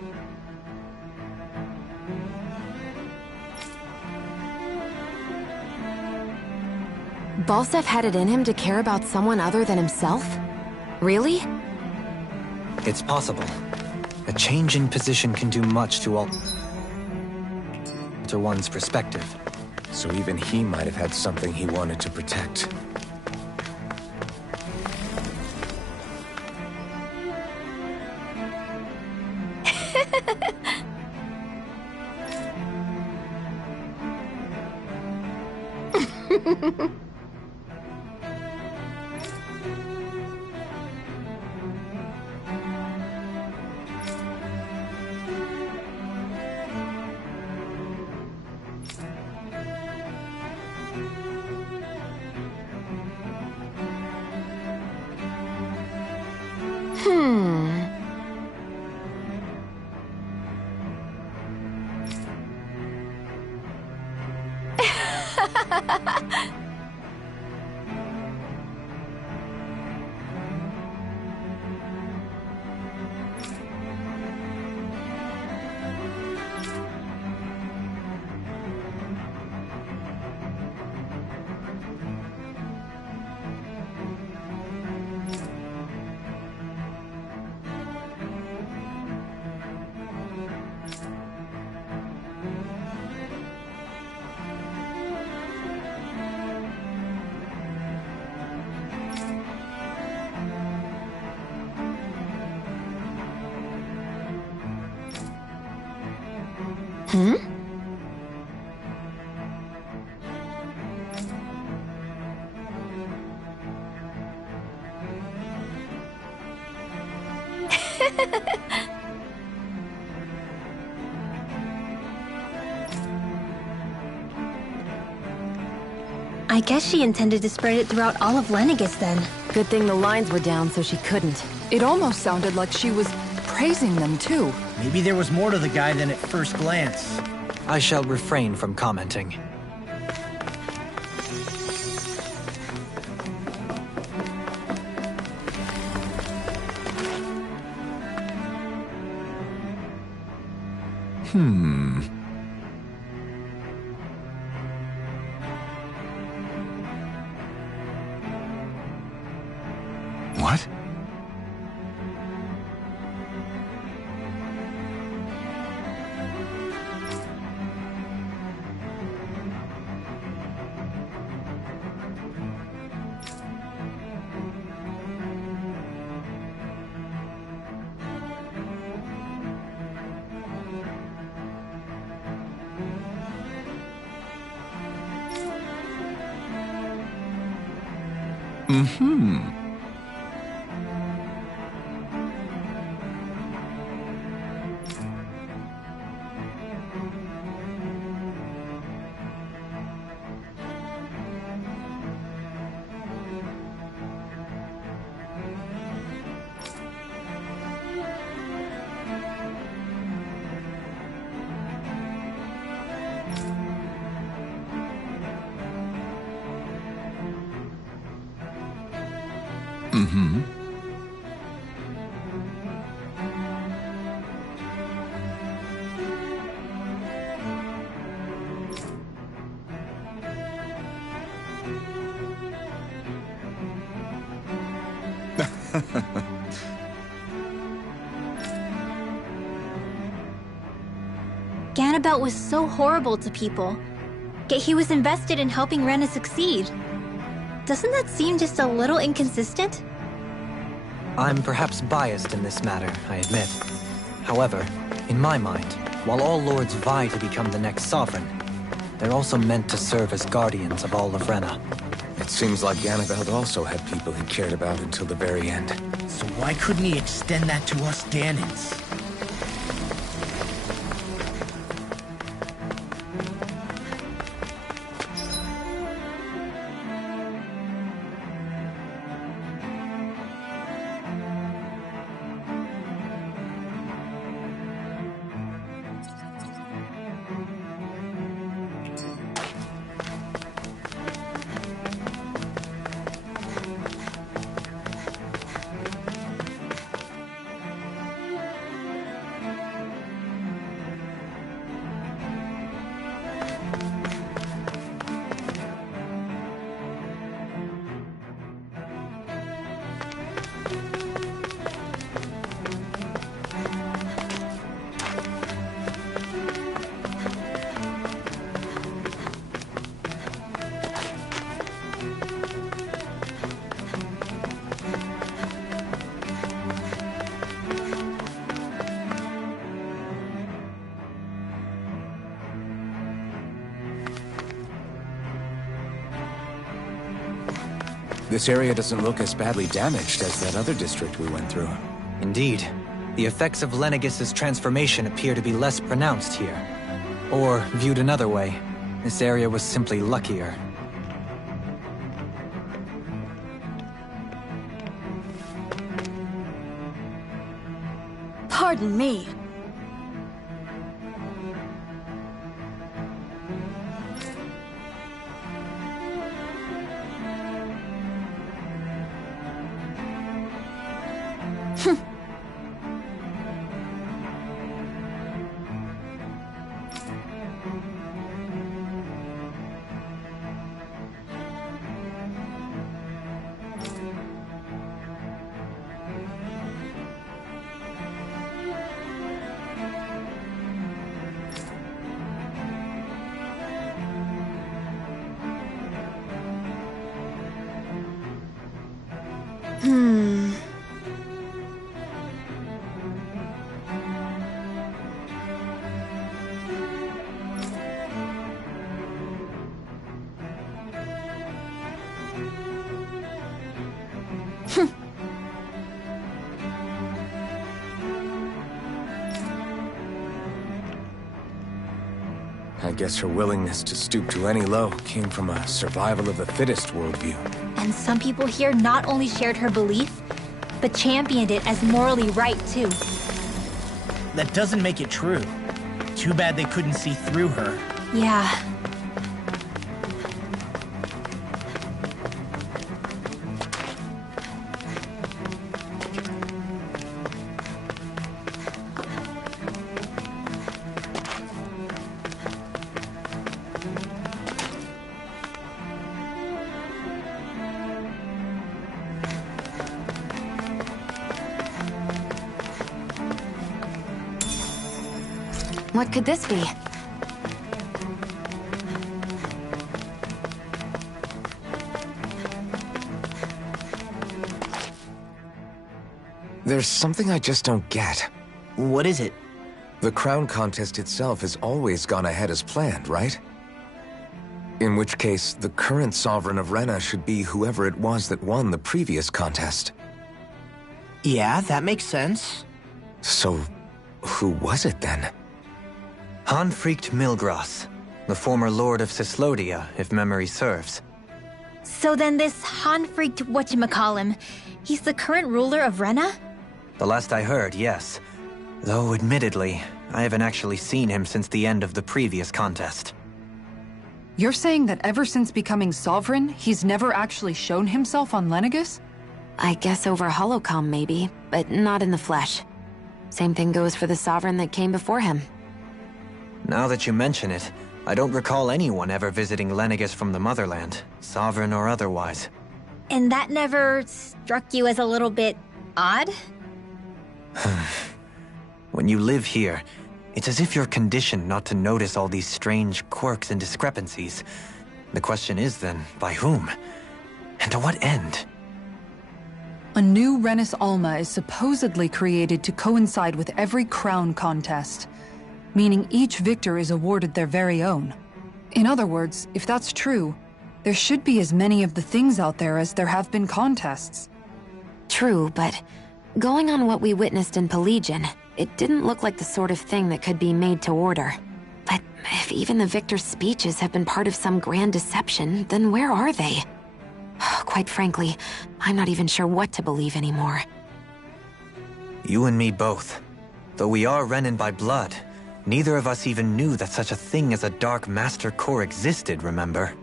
Balseph had it in him to care about someone other than himself? Really? It's possible. A change in position can do much to alter one's perspective. So even he might have had something he wanted to protect. I guess she intended to spread it throughout all of Lenegis then. Good thing the lines were down so she couldn't. It almost sounded like she was praising them too. Maybe there was more to the guy than at first glance. I shall refrain from commenting. What? Ganabelt was so horrible to people, yet he was invested in helping Rena succeed. Doesn't that seem just a little inconsistent? I'm perhaps biased in this matter, I admit. However, in my mind, while all lords vie to become the next sovereign, they're also meant to serve as guardians of all of Rena. It seems like Ganabelt also had people he cared about until the very end. So why couldn't he extend that to us Danans? This area doesn't look as badly damaged as that other district we went through. Indeed. The effects of Lenegis's transformation appear to be less pronounced here. Or, viewed another way, this area was simply luckier. Pardon me. I guess her willingness to stoop to any low came from a survival of the fittest worldview. And some people here not only shared her belief, but championed it as morally right, too. That doesn't make it true. Too bad they couldn't see through her. Yeah. What could this be? There's something I just don't get. What is it? The crown contest itself has always gone ahead as planned, right? In which case, the current Sovereign of Rena should be whoever it was that won the previous contest. Yeah, that makes sense. So, who was it then? Hanfrikt Milgras, the former Lord of Cyslodia, if memory serves. So then this Hanfrikt whatchamacallem, he's the current ruler of Rena? The last I heard, yes. Though, admittedly, I haven't actually seen him since the end of the previous contest. You're saying that ever since becoming Sovereign, he's never actually shown himself on Lenegis? I guess over holocom maybe, but not in the flesh. Same thing goes for the Sovereign that came before him. Now that you mention it, I don't recall anyone ever visiting Lenegis from the motherland, Sovereign or otherwise. And that never struck you as a little bit odd? When you live here, it's as if you're conditioned not to notice all these strange quirks and discrepancies. The question is then, by whom? And to what end? A new Renis Alma is supposedly created to coincide with every crown contest, meaning each victor is awarded their very own. In other words, if that's true, there should be as many of the things out there as there have been contests. True, but going on what we witnessed in Pelagian, it didn't look like the sort of thing that could be made to order. But if even the victor's speeches have been part of some grand deception, then where are they? Quite frankly, I'm not even sure what to believe anymore. You and me both. Though we are Renan by blood, neither of us even knew that such a thing as a Dark Master Corps existed, remember?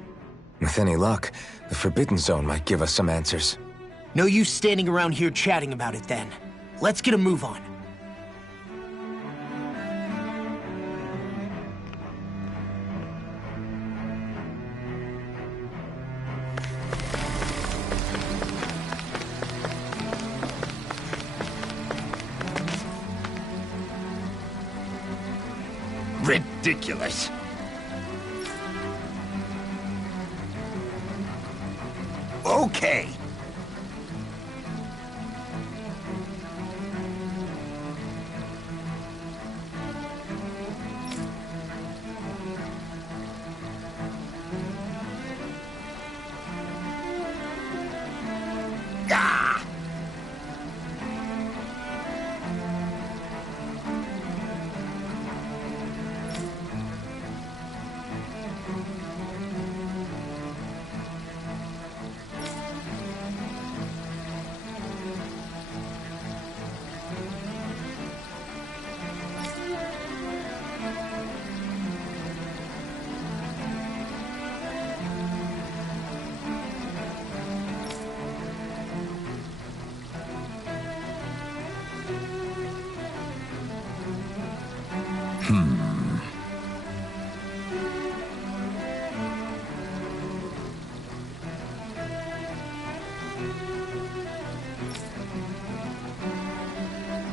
With any luck, the Forbidden Zone might give us some answers. No use standing around here chatting about it then. Let's get a move on. ridiculous. Okay.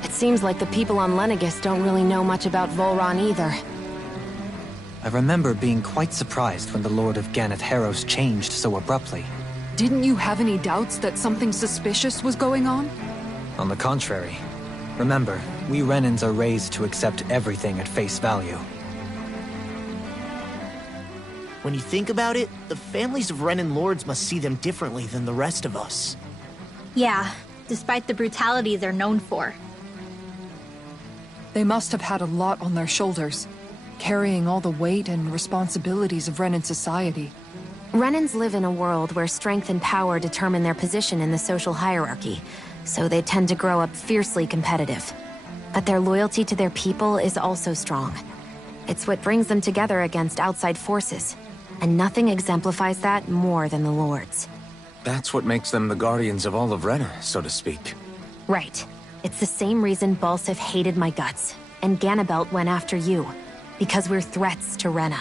Seems like the people on Lenegis don't really know much about Volron either. I remember being quite surprised when the Lord of Ganath Haros changed so abruptly. Didn't you have any doubts that something suspicious was going on? On the contrary. Remember, we Renans are raised to accept everything at face value. When you think about it, the families of Renan lords must see them differently than the rest of us. Yeah, despite the brutality they're known for. They must have had a lot on their shoulders, carrying all the weight and responsibilities of Renan society. Renans live in a world where strength and power determine their position in the social hierarchy, so they tend to grow up fiercely competitive. But their loyalty to their people is also strong. It's what brings them together against outside forces, and nothing exemplifies that more than the Lords. That's what makes them the guardians of all of Rena, so to speak. Right. It's the same reason Balsif hated my guts, and Ganabelt went after you. Because we're threats to Rena.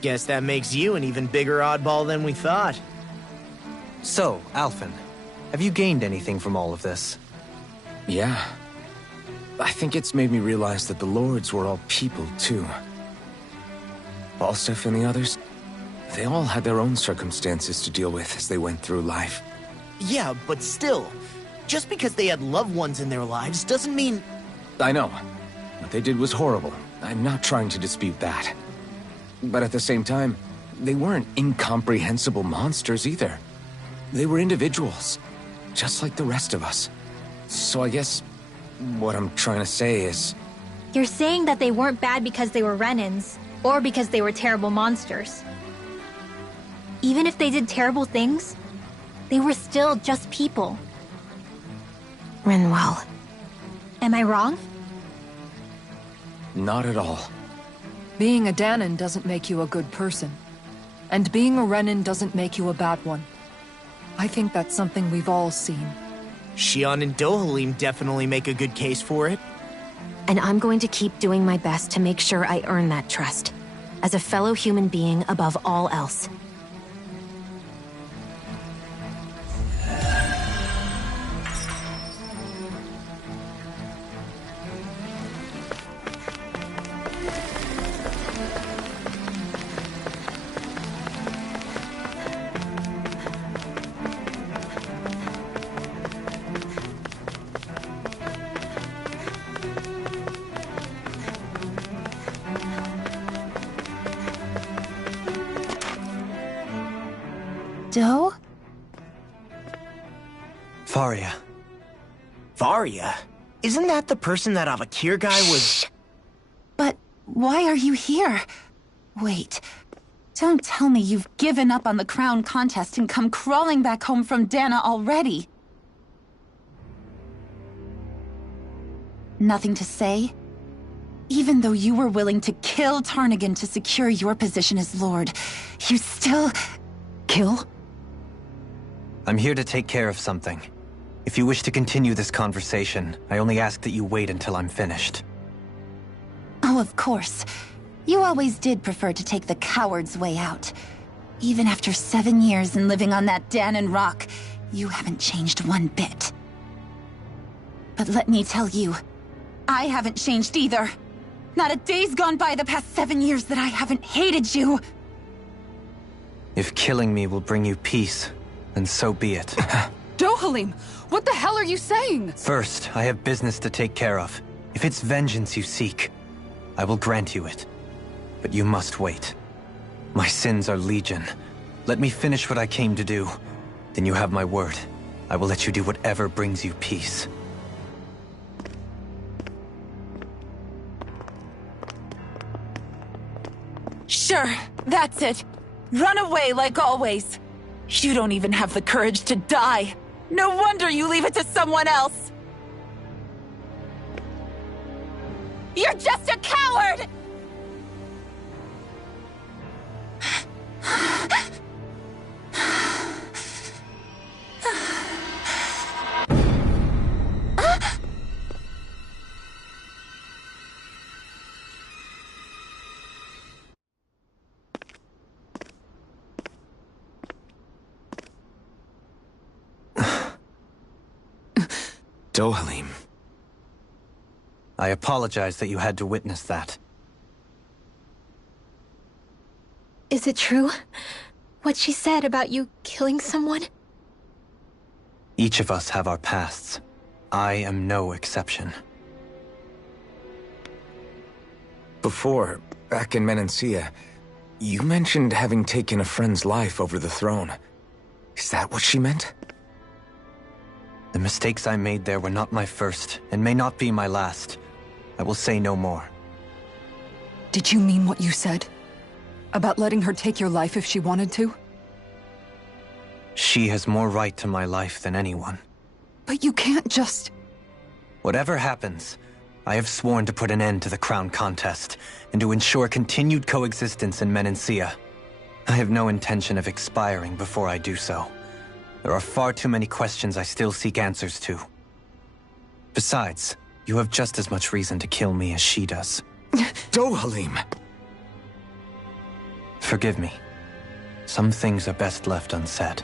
Guess that makes you an even bigger oddball than we thought. So, Alphen, have you gained anything from all of this? Yeah. I think it's made me realize that the Lords were all people, too. Balsif and the others, they all had their own circumstances to deal with as they went through life. Yeah, but still, just because they had loved ones in their lives doesn't mean... I know. What they did was horrible. I'm not trying to dispute that. But at the same time, they weren't incomprehensible monsters either. They were individuals, just like the rest of us. So I guess what I'm trying to say is... You're saying that they weren't bad because they were Renans, or because they were terrible monsters. Even if they did terrible things, they were still just people. Rinwell. Am I wrong? Not at all. Being a Dahnan doesn't make you a good person. And being a Renan doesn't make you a bad one. I think that's something we've all seen. Shion and Dohalim definitely make a good case for it. And I'm going to keep doing my best to make sure I earn that trust. As a fellow human being above all else. Doe? Faria. Faria? Isn't that the person that Avakir guy was... But why are you here? Wait. Don't tell me you've given up on the crown contest and come crawling back home from Dana already. Nothing to say? Even though you were willing to kill Tarnagin to secure your position as Lord, you still... Kill? I'm here to take care of something. If you wish to continue this conversation, I only ask that you wait until I'm finished. Oh, of course. You always did prefer to take the coward's way out. Even after 7 years and living on that Dahnan rock, you haven't changed one bit. But let me tell you, I haven't changed either. Not a day's gone by the past 7 years that I haven't hated you! If killing me will bring you peace, then so be it. Dohalim, what the hell are you saying? First, I have business to take care of. If it's vengeance you seek, I will grant you it. But you must wait. My sins are legion. Let me finish what I came to do. Then you have my word. I will let you do whatever brings you peace. Sure, that's it. Run away like always. You don't even have the courage to die. No wonder you leave it to someone else. You're just a coward! Dohalim. I apologize that you had to witness that. Is it true? What she said about you killing someone? Each of us have our pasts. I am no exception. Before, back in Menancia, you mentioned having taken a friend's life over the throne. Is that what she meant? The mistakes I made there were not my first, and may not be my last. I will say no more. Did you mean what you said? About letting her take your life if she wanted to? She has more right to my life than anyone. But you can't just... Whatever happens, I have sworn to put an end to the crown contest, and to ensure continued coexistence in Menancia. I have no intention of expiring before I do so. There are far too many questions I still seek answers to. Besides, you have just as much reason to kill me as she does. Dohalim! Forgive me. Some things are best left unsaid.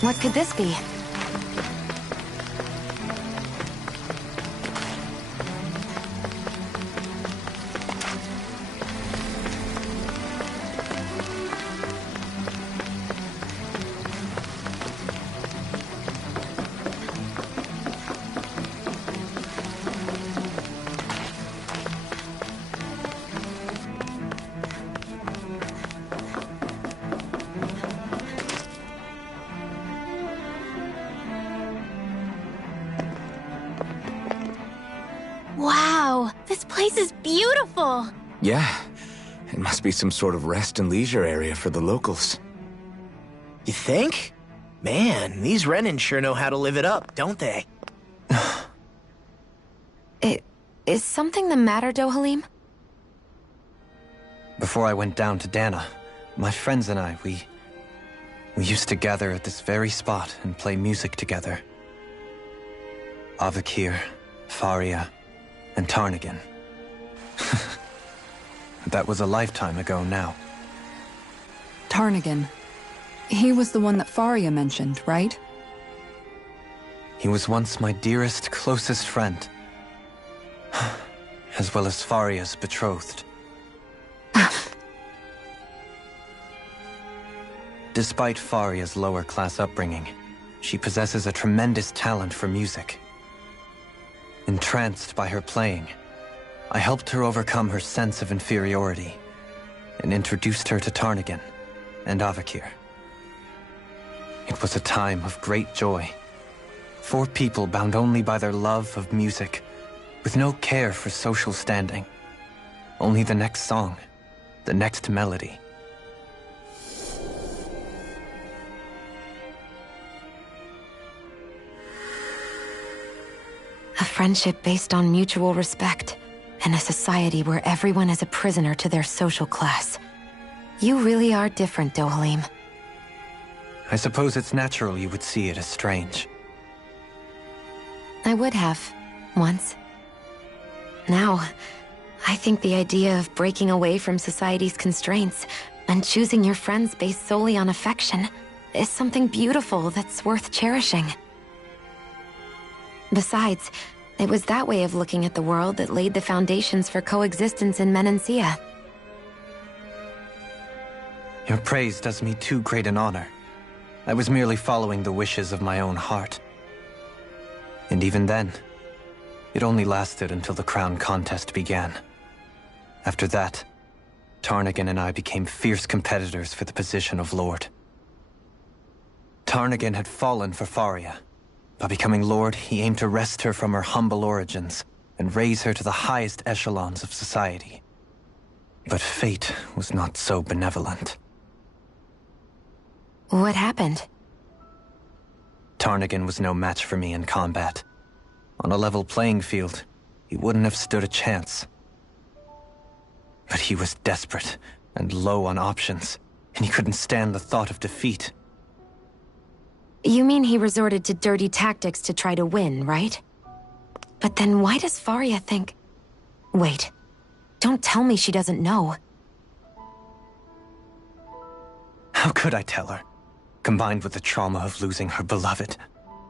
What could this be? Wow, this place is beautiful! Yeah. It must be some sort of rest and leisure area for the locals. You think? Man, these Renan sure know how to live it up, don't they? Is something the matter, Dohalim? Before I went down to Dana, my friends and I, we used to gather at this very spot and play music together. Avakir, Faria, and Tarnigan. That was a lifetime ago now. Tarnigan. He was the one that Faria mentioned, right? He was once my dearest, closest friend. as well as Faria's betrothed. Despite Faria's lower-class upbringing, she possesses a tremendous talent for music. Entranced by her playing, I helped her overcome her sense of inferiority and introduced her to Tarnagin and Avakir. It was a time of great joy. 4 people bound only by their love of music, with no care for social standing. Only the next song, the next melody. A friendship based on mutual respect, and a society where everyone is a prisoner to their social class. You really are different, Dohalim. I suppose it's natural you would see it as strange. I would have, once. Now, I think the idea of breaking away from society's constraints and choosing your friends based solely on affection is something beautiful that's worth cherishing. Besides, it was that way of looking at the world that laid the foundations for coexistence in Menancia. Your praise does me too great an honor. I was merely following the wishes of my own heart. And even then, it only lasted until the crown contest began. After that, Tarnagin and I became fierce competitors for the position of Lord. Tarnagin had fallen for Faria. By becoming Lord, he aimed to wrest her from her humble origins and raise her to the highest echelons of society. But fate was not so benevolent. What happened? Tarnagin was no match for me in combat. On a level playing field, he wouldn't have stood a chance. But he was desperate and low on options, and he couldn't stand the thought of defeat. You mean he resorted to dirty tactics to try to win, right? But then why does Faria think... Wait, don't tell me she doesn't know. How could I tell her? Combined with the trauma of losing her beloved,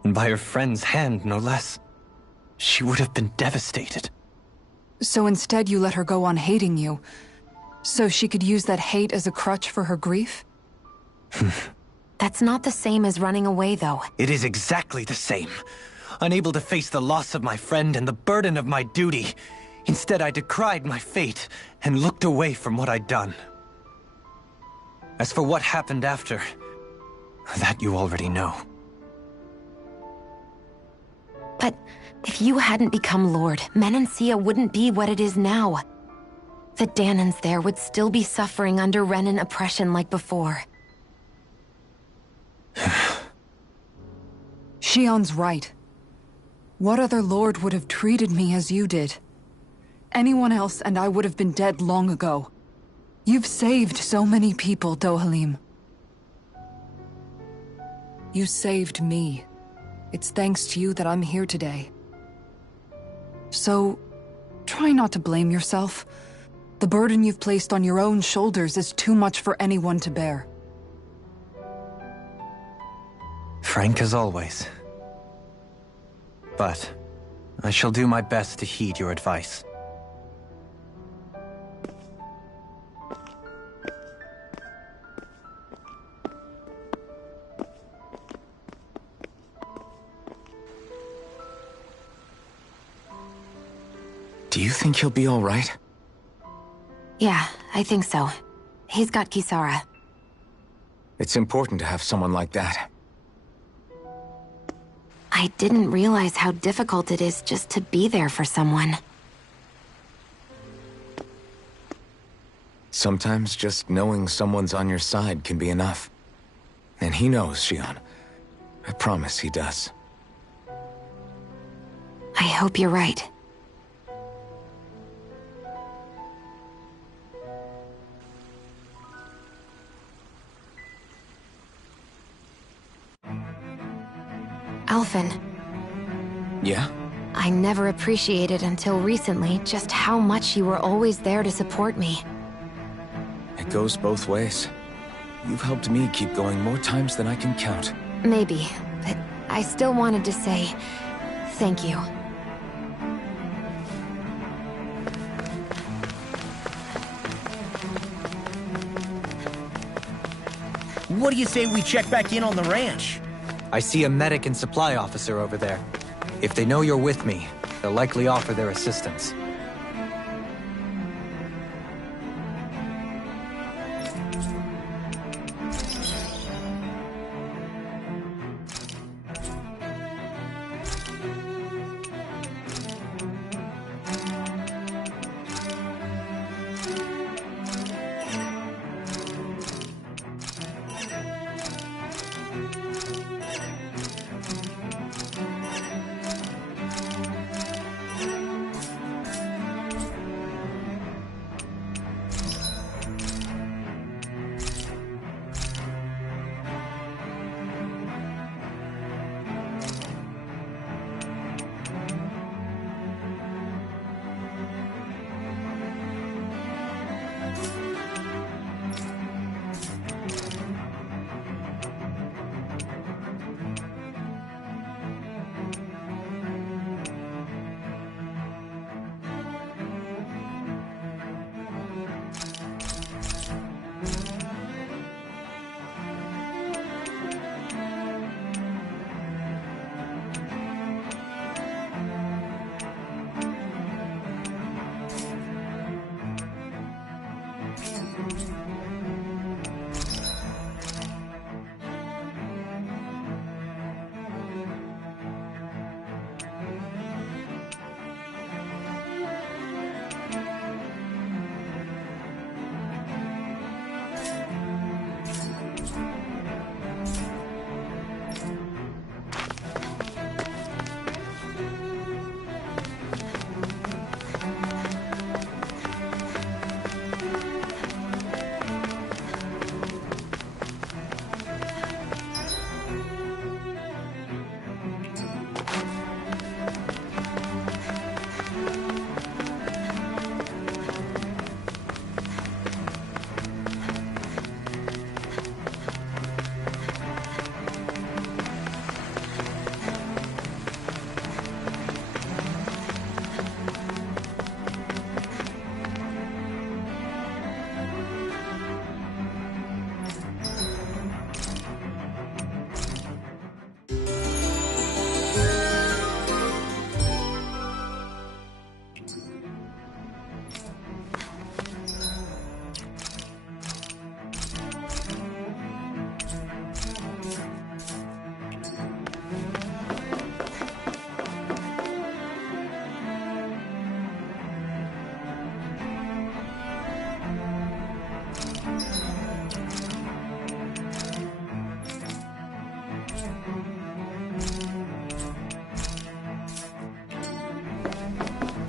and by her friend's hand, no less. She would have been devastated. So instead you let her go on hating you, so she could use that hate as a crutch for her grief? That's not the same as running away, though. It is exactly the same. Unable to face the loss of my friend and the burden of my duty, instead I decried my fate and looked away from what I'd done. As for what happened after, that you already know. But if you hadn't become Lord, Menancia wouldn't be what it is now. The Dahnans there would still be suffering under Renan oppression like before. Shion's right. What other lord would have treated me as you did? Anyone else and I would have been dead long ago. You've saved so many people, Dohalim. You saved me. It's thanks to you that I'm here today. So, try not to blame yourself. The burden you've placed on your own shoulders is too much for anyone to bear. Frank as always. But I shall do my best to heed your advice. Do you think he'll be all right? Yeah, I think so. He's got Kisara. It's important to have someone like that. I didn't realize how difficult it is just to be there for someone. Sometimes just knowing someone's on your side can be enough. And he knows, Shion. I promise he does. I hope you're right. Alphen. Yeah? I never appreciated until recently just how much you were always there to support me. It goes both ways. You've helped me keep going more times than I can count. Maybe, but I still wanted to say thank you. What do you say we check back in on the ranch? I see a medic and supply officer over there. If they know you're with me, they'll likely offer their assistance.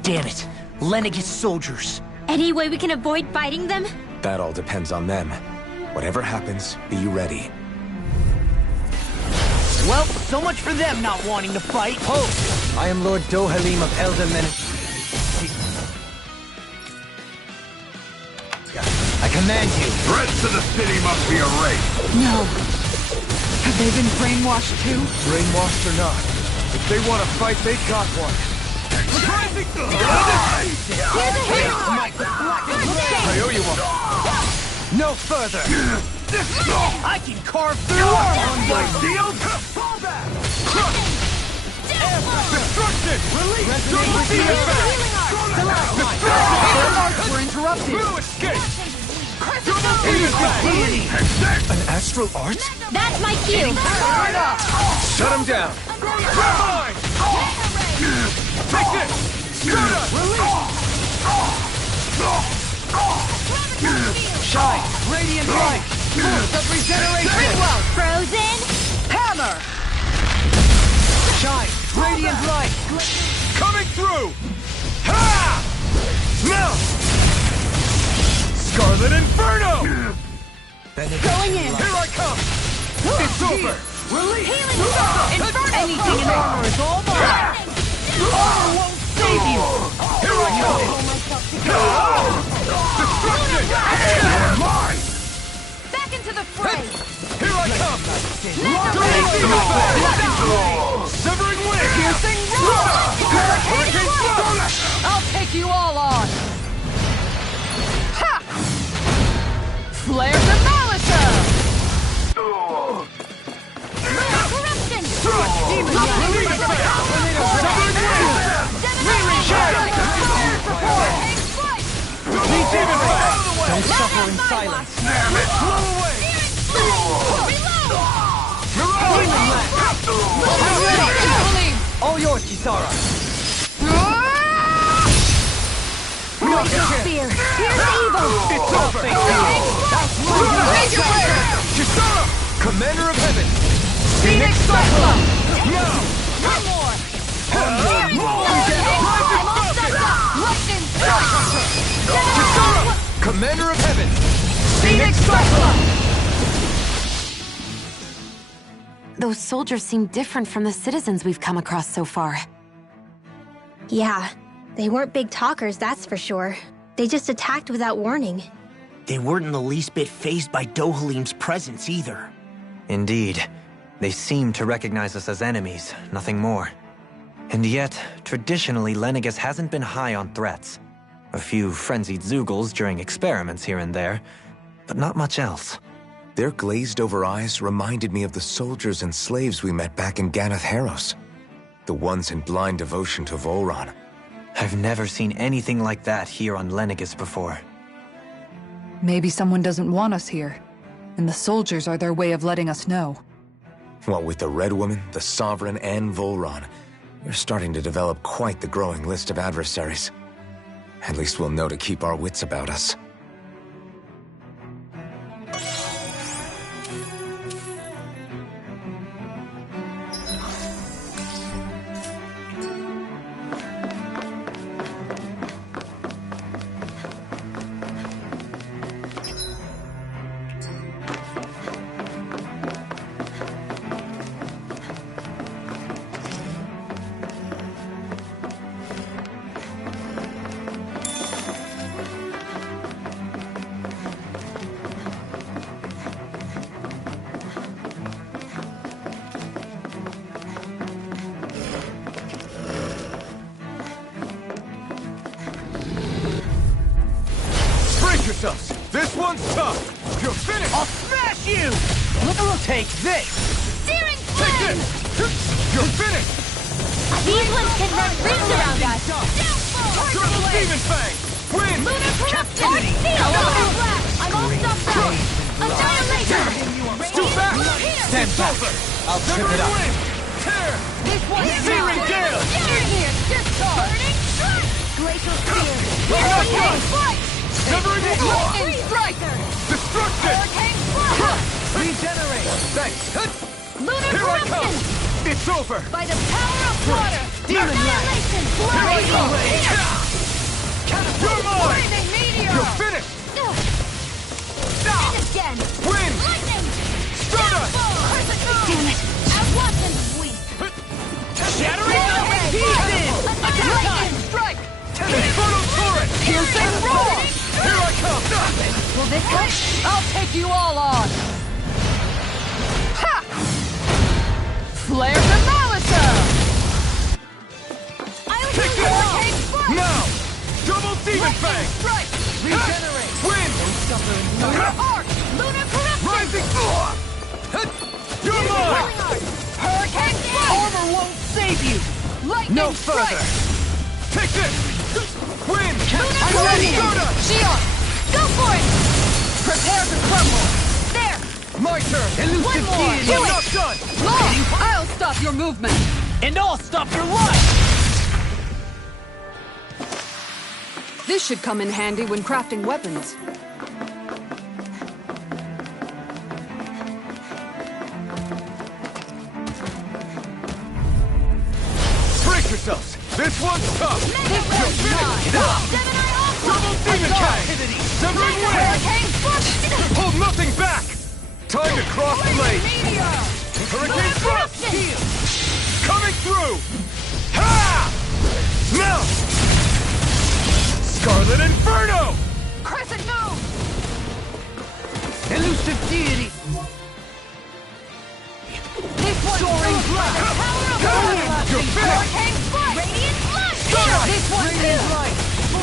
Damn it! Lenegis soldiers! Any way we can avoid fighting them? That all depends on them. Whatever happens, be ready. Well, so much for them not wanting to fight. Halt! I am Lord Dohalim of Eldermen. I command you. Threats to the city must be erased. No. Have they been brainwashed too? Brainwashed or not, if they want to fight, they got one. I owe you one. No further. I can carve through armor. My deal? Fall back. Destruction! Release! Their arcs were interrupted. No escape! An astral art? That's my cue! Shut him down! Fine! Take this! Shoot us! Shine! Radiant light! Force of regeneration! Frozen! Hammer! Shine! Radiant light! Coming through! Ha! Melt! Scarlet Inferno! Going in! Here I come! It's over! Release! Anything in armor is all mine! Armor won't save you! Here I come! Destruction! Mine! Back into the fray! Here I come! Severing wing! Piercing roar! Hurricane Thrust! I'll take you all on! Ha! Flare Demolisher! Don't suffer in silence. Damn it! Blow away! All yours, Kisara. Glacial Spear! Here's evil! It's over! Raise your prayer! Kisara! Commander of Heaven! Phoenix Cyclone! No! One more! Lightning Strike! Kisara! Commander of Heaven! Phoenix Cyclone! Those soldiers seem different from the citizens we've come across so far. Yeah, they weren't big talkers, that's for sure. They just attacked without warning. They weren't in the least bit fazed by Dohalim's presence either. Indeed. They seem to recognize us as enemies, nothing more. And yet, traditionally, Lenegis hasn't been high on threats. A few frenzied Zeugles during experiments here and there, but not much else. Their glazed-over eyes reminded me of the soldiers and slaves we met back in Ganath Haros. The ones in blind devotion to Volron. I've never seen anything like that here on Lenegis before. Maybe someone doesn't want us here, and the soldiers are their way of letting us know. What with the Red Woman, the Sovereign, and Volron, we're starting to develop quite the growing list of adversaries. At least we'll know to keep our wits about us. This one's tough! You're finished! I'll smash you! Take this! Searing Take flame! this! You're finished! These ones can run rings around us! Triple Demon Fang! Win! Lunar Corruption! I'm all stuffed out! Annihilation! Too fast! Stand back! I'll trip it up! Tear! This one's Searing Gale! here! Burning Strike! Glacial Spear! Hurricane Strike! Severing Lightning Striker! Destruction! Hurricane Strike! Regenerate! Thanks! Lunar Here I come! Corruption! It's over! By the power of water! Demon Annihilation! Here I Blood come! Eagle! You're mine! Flaming Meteor! You're finished! And again! Win! Lightning! Stunner! Damn it! Outwatch and sweep! Shattering the pieces! Attack time! Strike! Infernal Torrent! Piercing roar! Here I come! Will this help? I'll take you all on! Ha! Flare Demolitor! I'll Kick do it! Hurricane Strike! Now! Double Demon Fang! Strike! Regenerate! Win! Lunar Arc! Lunar Corruption! Rising! You're mine! Healing Arc! Hurricane Strike! Armor won't save you! Lightning No Strike! further! Take this! Win! I'm ready! Shion! Go for it! Prepare to crumble! There! My turn! One more! I'm Do it! not done! Long! I'll stop your movement! And I'll stop your life! This should come in handy when crafting weapons. Brace yourselves! This one's tough! This one's mine! Gemini Alpha! Double Demon Fang! Severing Wind! Hurricane Strike! Hold nothing back! Time to cross blade! Meteor! Hurricane Thrust! Corruption! Coming through! Ha! Now! Scarlet Inferno! Crescent Moon! Elusive Deity! This one's Soaring by the power of You're water! finished! Hurricane Strike! Radiant Flash! This one's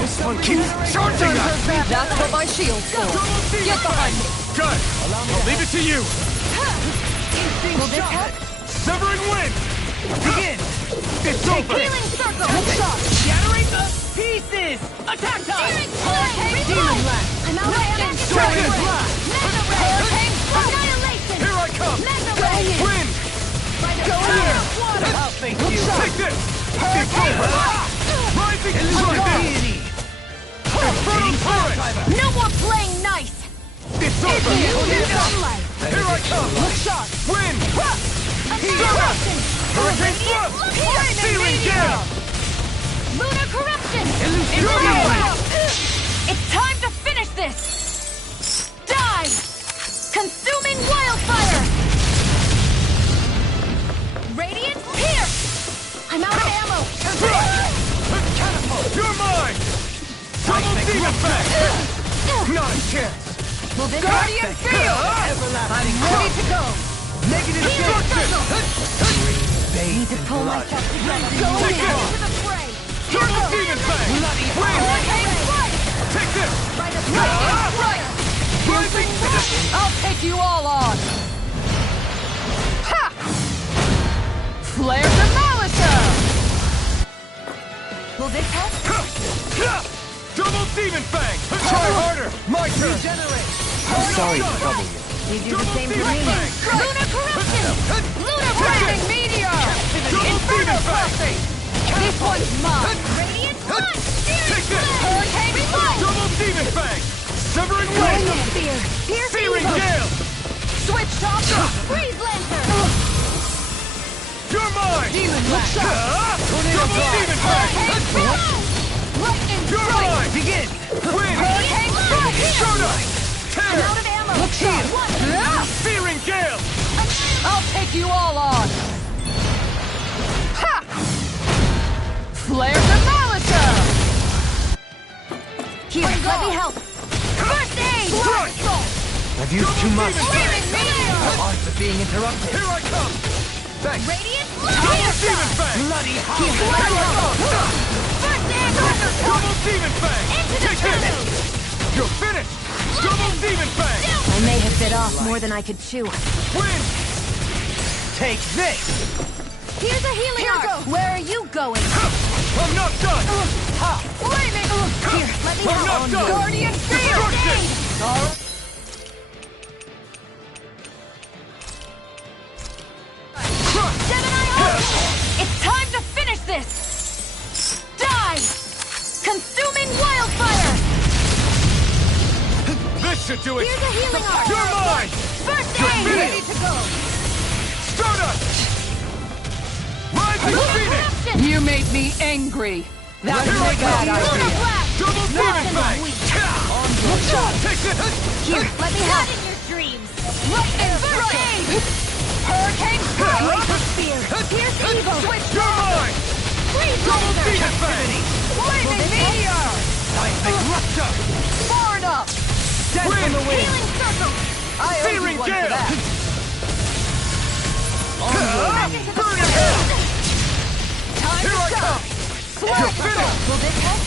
This one keeps charging us! That's what my shield's for. Get behind me! Got it! I'll leave it to you! Will this help? Severing Wind! Begin! It's over! Healing Circle! Shattering the... pieces! Attack time! Hurricane Demon Blast! I'm out of ammo! Dragon Blast! Mega Ray! Hurricane Annihilation! Here I come! Mega Ray! Win! Go here! I'll face you! Take this! Hurricane Rising Illuminati! No more playing nice! It's over! Sunlight! Here I come! Look sharp! Win! Annihilation! Hurricane Thrust! Searing Gale! Lunar Corruption! It's time to finish this! Die! Consuming Wildfire! Radiant Pierce! I'm out of ammo! Catapult! You're mine! Double Demon Effect! Not a chance! Will this Guardian Field! I'm ready to go! Negative destruction! Need to pull myself together. Go Take into this! the fray! Double Demon Fang! Win! Hurricane Strike! Take this! Right! Rising! I'll take you all on! Ha! Flare Demolisher! Will this help? Double Demon Fang! Try harder! My turn! Regenerate! I'm sorry to trouble you. You do the same for me. Lunar Corruption! Lunar Flaming Blast! Meteor! Double Demon Fang! Crossing! This one's mine! Radiant Punch! Take this! Hurricane Revive! Double Demon Fang! Severing Lightning Wing! Spear! Pierce Searing Evil! Gale! Switch Topper! Freeze Lantern! You're mine! Demon Blast! Double Demon Fang! Lightning You're Strike! mine! Begin! Win! Hurricane Strike! Shoot up! I'm Tear! out of ammo! Look here! Searing Gale! I'll take you all on! Ha! Flare Demolisher! Here, let me help! First aid! Strike! I've used too much. Flaming Meteor! Arts are being interrupted. Here I come! Thanks! Radiant Double Fire! Demon Fang! Bloody Here, let me help! First aid! Double Demon Fang! Into the Take this! tunnel! You're finished! Double Demon Fang! I may have bit off more than I could chew. Win! Take this! Here's a healing arc! Where are you going? I'm not done! Flaming! Here, let me I'm help! not done! Guardian Field! Destruction! Gemini Hulk! It's time to finish this! Die! Consuming Wildfire! This should do it! Here's a healing arc! You're mine! First You're aid! finished! Ready to go! Stardust! Rising Lunar Phoenix! Corruption! You made me angry! That's Here a I bad come! Lunar idea! Blast! Double Demon Fang! Take this! Here, let me help! Not in your dreams! Lightning Strike! Hurricane Strike! Spear! Pierce Evil! Switch You're mine! Freeze Double Laser! Demon Fang! Flaming Meteor! Seismic Rupture! Far enough! Death Win! from the wind! Healing Circle! I owe you Searing one for Gale! that! Burn in hell! Time Here to I shine! come! You're finished! Will this help?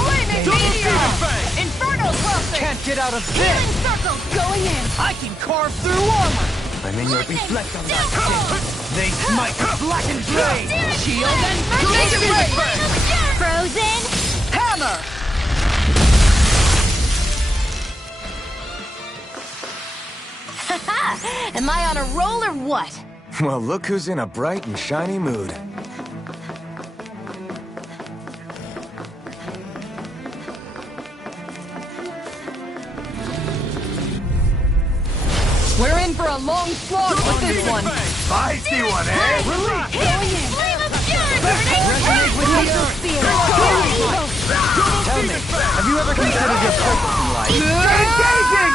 Flaming Double Meteor! Demon Fang! Inferno Crossing! Can't get out of Healing this! Circle! Going in! I can carve through armor! I'm in your reflect on that shit. They smite with blackened blade! Shield and Negative Ray! Frozen! Hammer! Haha! Am I on a roll or what? Well, look who's in a bright and shiny mood. We're in for a long slog with this one! Feisty one, eh? Flame of Fury! Burning! Resonate with the earth! Spear! Pierce Evil! Tell me, have you ever considered your purpose in life? Engaging!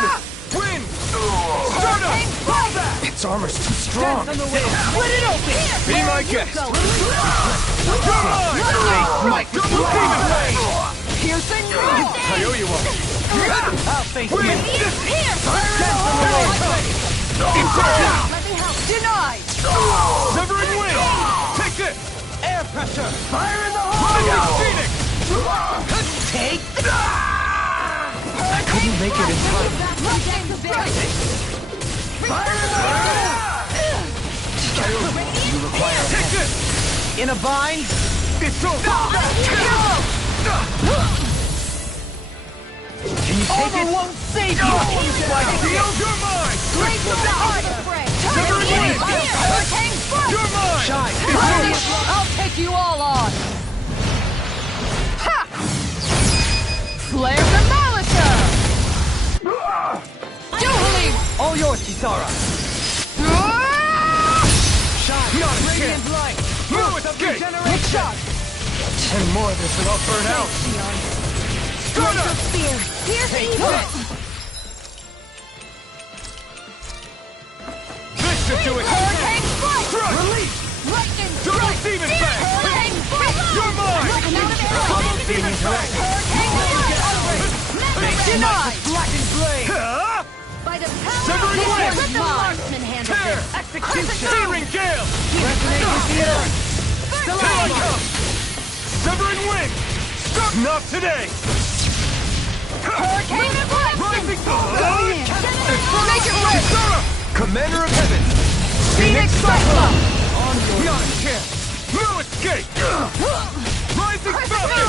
Win! Stardust! Its armor's too strong. On the way! Split it open! Be my guest. You're mine! They smite with Double Demon Fang! Piercing I owe you one. I'll face you! Win! Pierce! Let Let me help! Denied! Severing Wing! Take this! Air pressure! Fire in the hole! Rising Phoenix! Take I couldn't make it in time. Lightning Strike! Fire in the You require Take this! in a bind. It's over! Can you take it? Won't save you! Shield, you're mine! Blaze of the heart! Hurricane Foot! You're mine! Shine! I'll take you all on! Ha! Flare the Malisa! Jubilee! All yours, Kisara! Shine! Radiant light! Lewis, escape! Shot! 10 more of this and I'll burn out! Stunner! Spear! Pierce evil! This should do it! Hurricane Foot! Crush! Release! Lightning Double strike! demon Spear! fang! Hurricane Foot! You're mine! Double demon fang! Hurricane Foot! Denied! Blackened blade! By the power Severing of wing! let the marksman handle Tear! this! Execution! Searing gale! Resonate with the earth! Here I come! Severing wing! Not today! Hurricane Foot! Rising Make it red! Commander of Heaven! Phoenix Cyclone! On your Beyond care! No escape! Rising Falcon!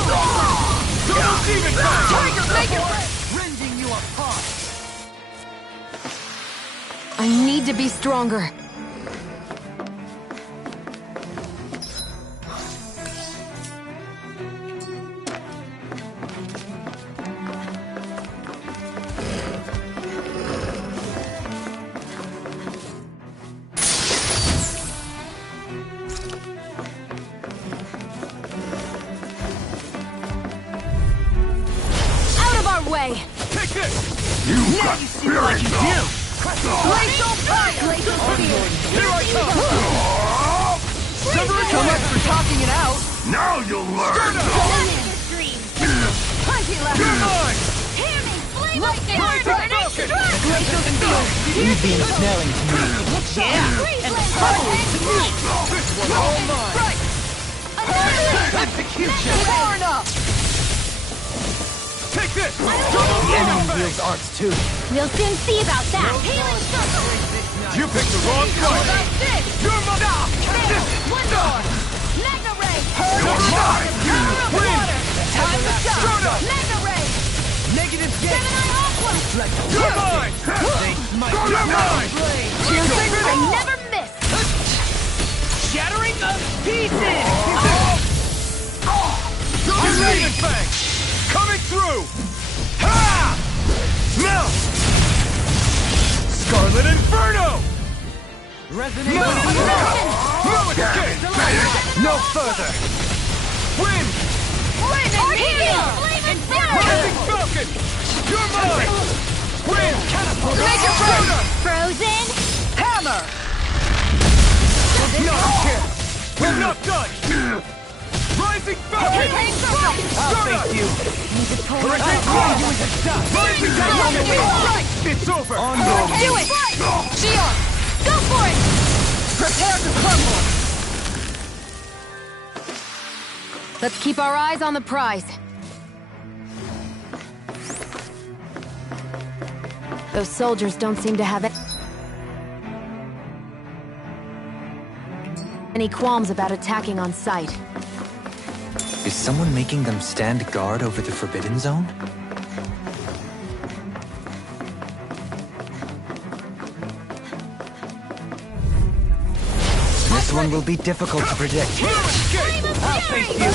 Double demon fang! Tiger, make it red! Rending you apart! I need to be stronger. Out of our way! Take this! You got spirit! Glacial fire! Glacial spear! Here I come! Severing So much wing! for talking it out! Now you'll learn! Punky left! You're mine! Hear me! Flame of Rising fire! Falcon! You've been snaring to me. And hurricane strike! This one's all mine! Execution! Far enough! Take this! The Double demon enemy fang! wields arts too. We'll soon see about that. Healing circle! You picked the wrong fight! About this! You're my... One more! Magna Ray! You're mine! Power of Win! water! Time to Shut shine! up! Magna Ray! Negative gate! Gemini Aqua! You're mine! You're mine! Piercing! I never miss! Shattering of pieces! Double demon fang! Coming through! Ha! Now! Scarlet Inferno! Resonate no escape! No further! Win! Arcadia! Flame and Rising Fury! Falcon! You're mine! Win! Make it red! Frozen? Hammer! Not here! We're not done! Rising Falcon! Hurricane strike! I'll face you! Hurricane strike! Rising Falcon! It's over! On your Do it! Shion! Go for it! Prepare to crumble! Let's keep our eyes on the prize. Those soldiers don't seem to have any qualms about attacking on sight. Is someone making them stand guard over the Forbidden Zone? This one will be difficult to predict. I'll face you!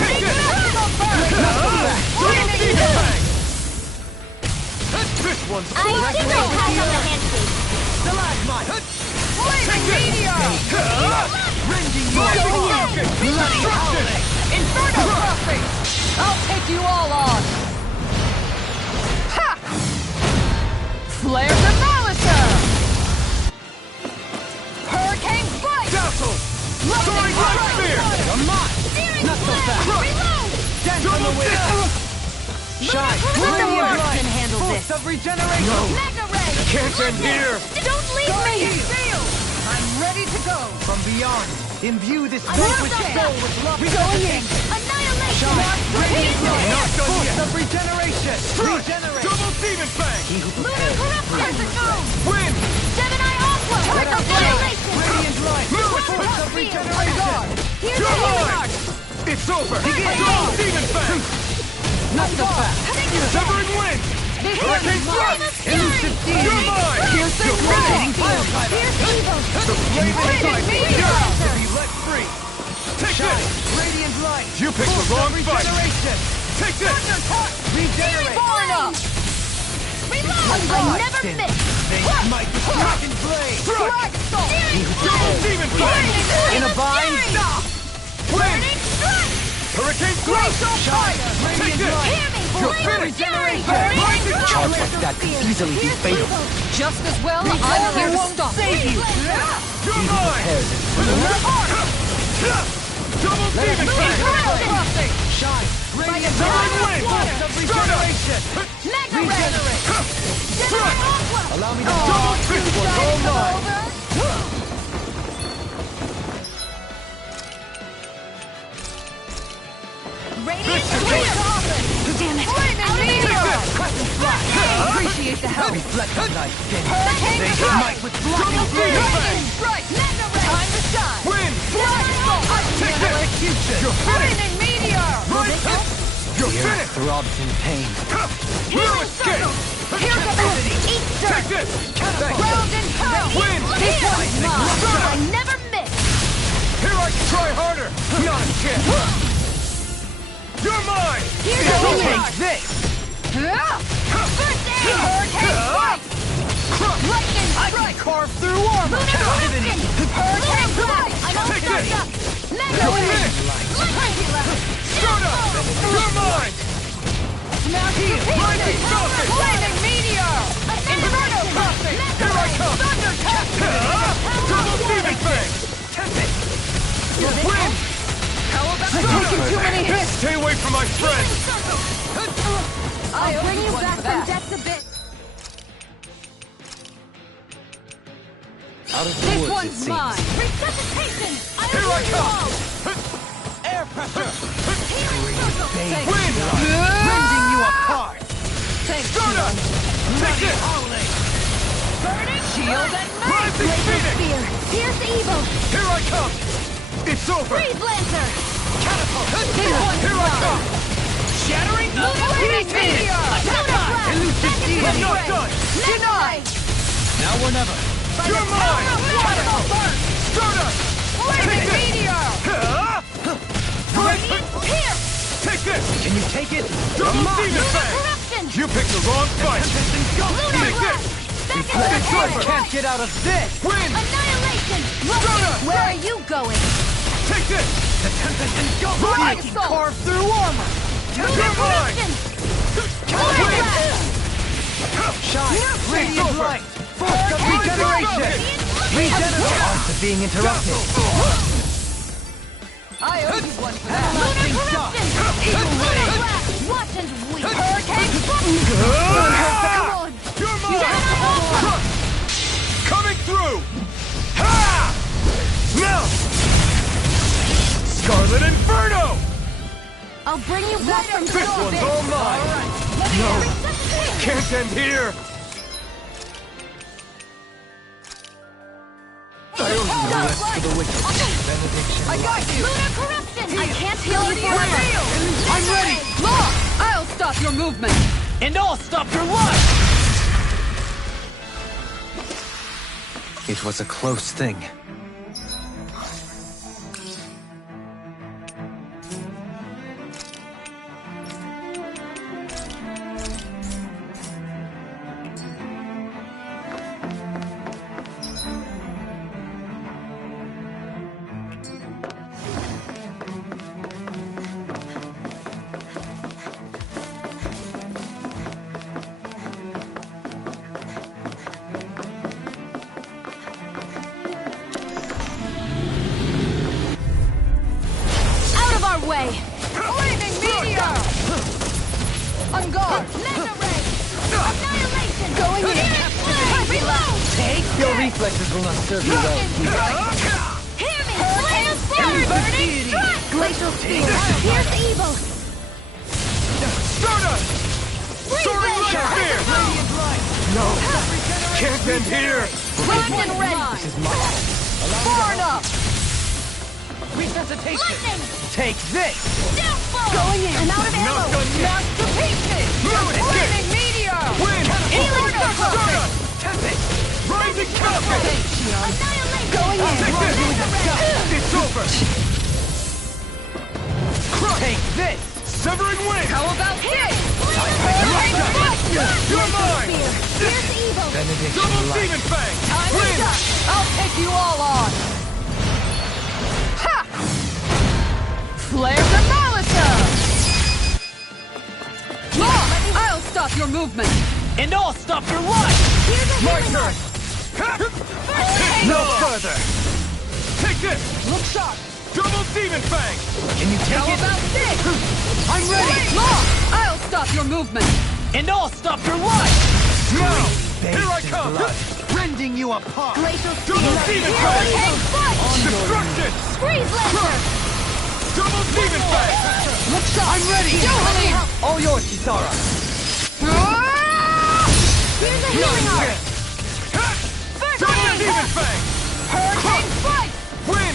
This one's I did not pass on the handshake. Stalagmite! Flaming meteor! Rending you apart! Destruction! Inferno crossing! I'll take you all on! Ha! Flare the Malisa! Hurricane Flight! Dazzle! Soaring Light Spear! Not so fast! Reload! Dance on the wind! Shine! Let the marksman handle this! of regeneration! Magna Ray! Can't end here! Don't leave me! I'm ready to go! From beyond, imbue this I boat love with that. soul with love. Going in! Annihilation! Not done yet! of regeneration! Regenerate! Double demon fang! Lunar corruption! Win! Gemini Aqua! Annihilation! Radiant light! Force of regeneration! Here's You're the mine! It's over! Double demon fang! Not so fast! Severing wind! Hurricane thrust! Elusive deity! You're mine! Piercing radiating fire fighter! The flaming fight! To be let free! Take this! Radiant light! You picked the wrong fight! Take this! Regenerate! Reload! I never miss! Might the dragon blade! Strike! Double demon blade! In a bind! Wind! Hurricane thrust! Take this! You're finished! Charge like that could easily be fatal. Just as well, I'm here to stop. Save you! You're mine! Double demon blade! Shine! Radiant Severing wind! of regeneration! Regenerate! Strike! Allow me to Double fist was all mine! Damn it! Appreciate the help. Reflect on night skin. Might with double demon blade! Time to shine. Wind! Take this! You're finished! You're finished! Throbs in pain. No escape! Take this! Wind! I never miss! Here I can try harder! Not a chance! You're mine! Take this! I can carve through armor! Take this! You're finished! Start up! You're mine! Lightning Falcon! Here I come! Double demon fang! Wind! I've taken too many hits. Stay away from my friend! I'll bring you back from death a bit. Out of the This woods, it one's seems. mine. Resuscitation! Here I come! Air pressure! Wind! Rending you apart! Start up! Take this! Burning Shield and Rising Phoenix! spear! Pierce evil! Here I come! It's over! Freeze Lancer! Here I come! Shattering the Freeze Meteor! Elusive demon! I'm not done! Denied! Now or never. You're mine! Start up! Take this! Pierce! Take this! Can you take it? Double demon fang! Corruption! You picked the wrong fight! Take this! It's over! Can't get out of this! Wind! Annihilation! Start Where are you going? Take this! The Tempest engulfs! I can carve through armor! You're mine! Shine! Radiant light! Force of regeneration! Regenerate! Art of being interrupted. I owe you one for that. Everlasting shock! Evil ray! Watch and weep! Hurricane! You're mine! Coming through! Ha! Now! Scarlet Inferno! I'll bring you back from This one's all mine! No! Can't end here! I owe you the rest for the wicked. I got you. Lunar corruption! I can't heal you forever! I'm ready. Lock! I'll stop your movement. And I'll stop your life! It was a close thing. Way! Flaming meteor! On guard! Mega ray! Annihilation! Going in! Reload! Take your reflexes will not serve you well. Hear me! Flame of sword! Burning strike! Glacial spear! Pierce evil! Stardust! Soaring light spear! No! Can't end here! Rocked and ready! This is mine. Far enough! resuscitation! Lightning! Take this! Downfall! Going in! I'm out of ammo! Not done yet! Knocked to pieces! Ruin it! Flaming meteor! Win! Healing Stardust! Tempest! Rising Falcon! Annihilation! Going in! Take this! It's over! Take this! Severing Wind! How about this? You're mine! Here's evil! Double Demon Fang! Time is up! I'll take you all on! Ha! Flare the Molotov! I'll stop your movement! And I'll stop your life! My turn! No further! Take this! Look sharp! Double Demon Fang! Can you take How it? about this? I'm ready! Law! I'll stop your movement! And I'll stop your life! Now! Here I come! Rending you apart! Glacial Double Demon Fang! Hurricane Foot! Destruction! Freeze Lancer! Double Demon Fang! Look sharp! I'm ready! All yours, Kisara! Here's a healing art! Double Demon Fang! Hurricane Flight! Win!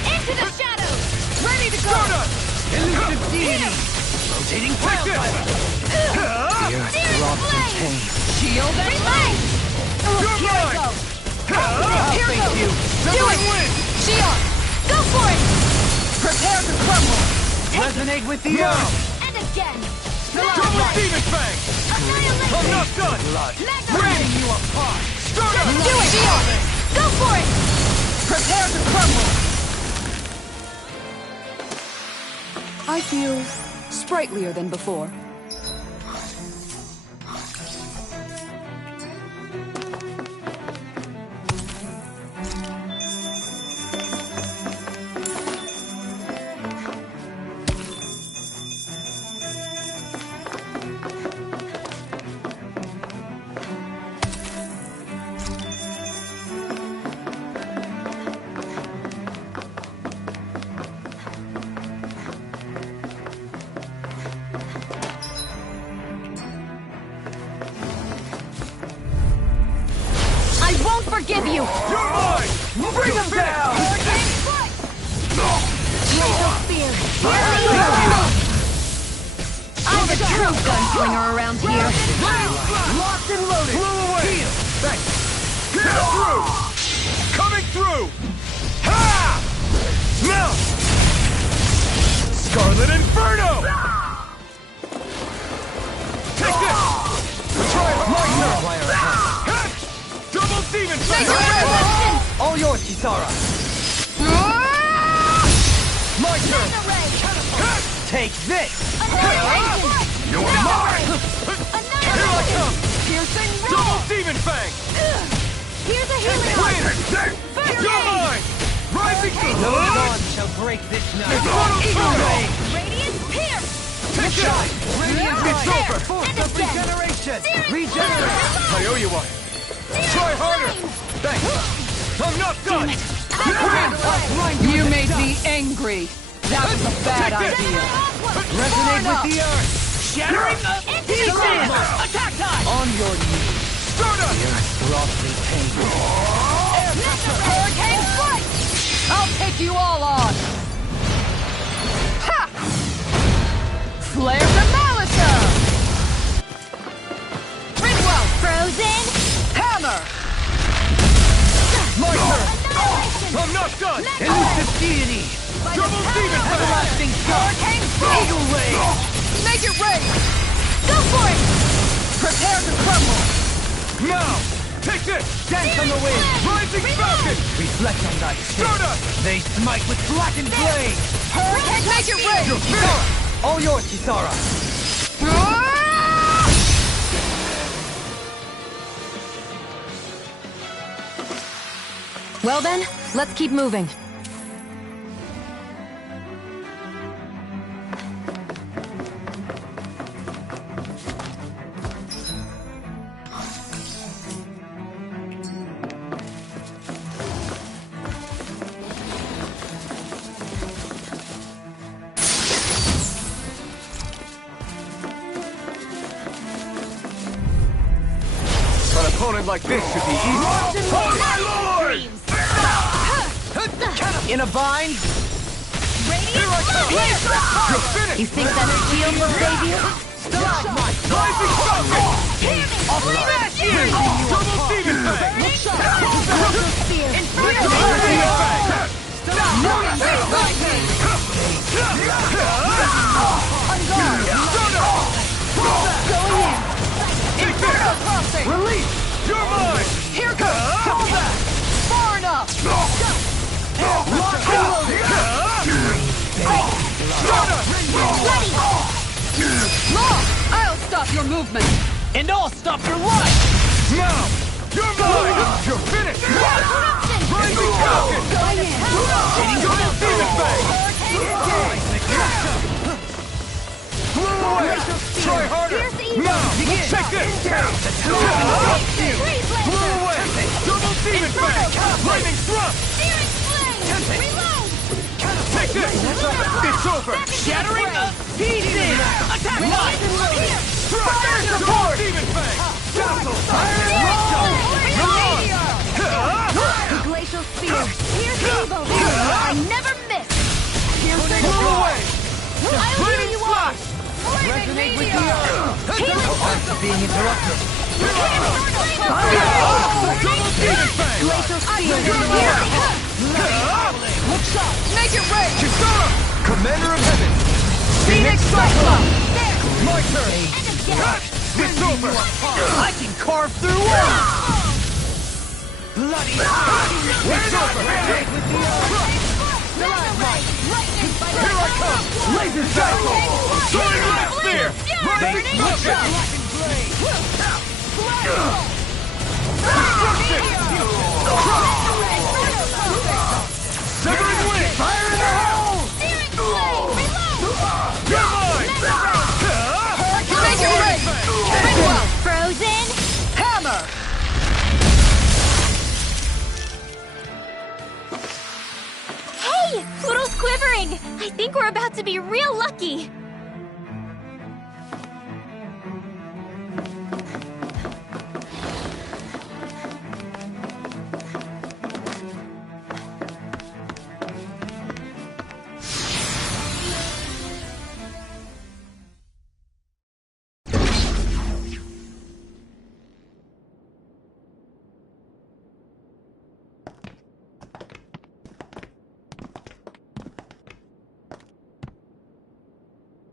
Into the shadows! Ready to go! Stardust! Elusive deity! Rotating Wildfire! Searing flame! Shield and Relay! You're Here I mine! go! Here Thank goes! you! Do Severing it! Wind! Shion! Go for it! Prepare to crumble! Resonate with the Now! earth! And again! Double Demon Fang! Annihilation! I'm not done! Magnify! You apart! Stardust! Do it, Shion! Go for it! Prepare to crumble! I feel sprightlier than before. Forgive you! You're mine! Bring them down! Hurricane Foot! Glacial Spear! I'm the true gunslinger around here! Locked and loaded! Blew away! Thanks! Get through! Coming through! Ha! Now! Scarlet Inferno! Take this! Try my Double Demon Fang! All yours, Kisara! My turn! Take this! Annihilation! You're mine! Here I come! Piercing Double Demon Fang! Here's a healing art! You're mine! Rising No dawn shall break this night! Radiant Pierce! Take this! It's over! Force of regeneration! Regenerate! I owe you one! Try harder! Thanks! I'm not done! You made me angry. That was a bad idea. Resonate with the earth! Shattering the pieces! Attack time! On your knees! Stardust! The earth brought me pain. Hurricane Flight! I'll take you all on. Ha! Flare the Molotov! Ringwell! Frozen! Hammer! My turn! I'm not done! Elusive deity! Double Demon Fang! Everlasting sun! Hurricane Flight! Eagle ray! Make it rain! Go for it! Prepare to crumble! Now! Take this! Dance on the wind! Rising Falcon! Reflect on thy sin. Stardust! They smite with blackened blade! Hurricane, make it rain! Kisara! All yours, Kisara! Well then, let's keep moving. An opponent like this should be easy. My lord! In a bind? You think that shield will save you? Stop! Rising sun! I'll smash you! Double demon fang! Inferno fang! No escape! On guard! Going in! Inferno crossing! Release! You're mine! Here comes! Call back! Far enough! Lock and loaded! Bloody! Law! I'll stop your movement! And I'll stop your life! Now! You're mine! You're finished! Rising Falcon! Double demon fang! Blow away! Try harder! Now! Take this! Blow away! Double demon fang! Lightning thrust! Take this! It's over! Shattering the pieces! Attack line! Fire support! Demon fang! Dazzle! The glacial spear! Pierce evil! I never miss! Blow away! Lightning slash! Resonate with the earth! After being interrupted. Double demon fang! Glacial spear! Make it rain! Kisara! Commander of Heaven! Phoenix Cyclops! My turn! It's over! I can carve through walls! Bloody! It's over! Here I come! Laser cycle! Soaring light spear! Rising motion! Destruction! Severing wing! Fire in the hole! You're mine! Make it rain! Frozen? Hammer! Hey! Poodle's quivering! I think we're about to be real lucky!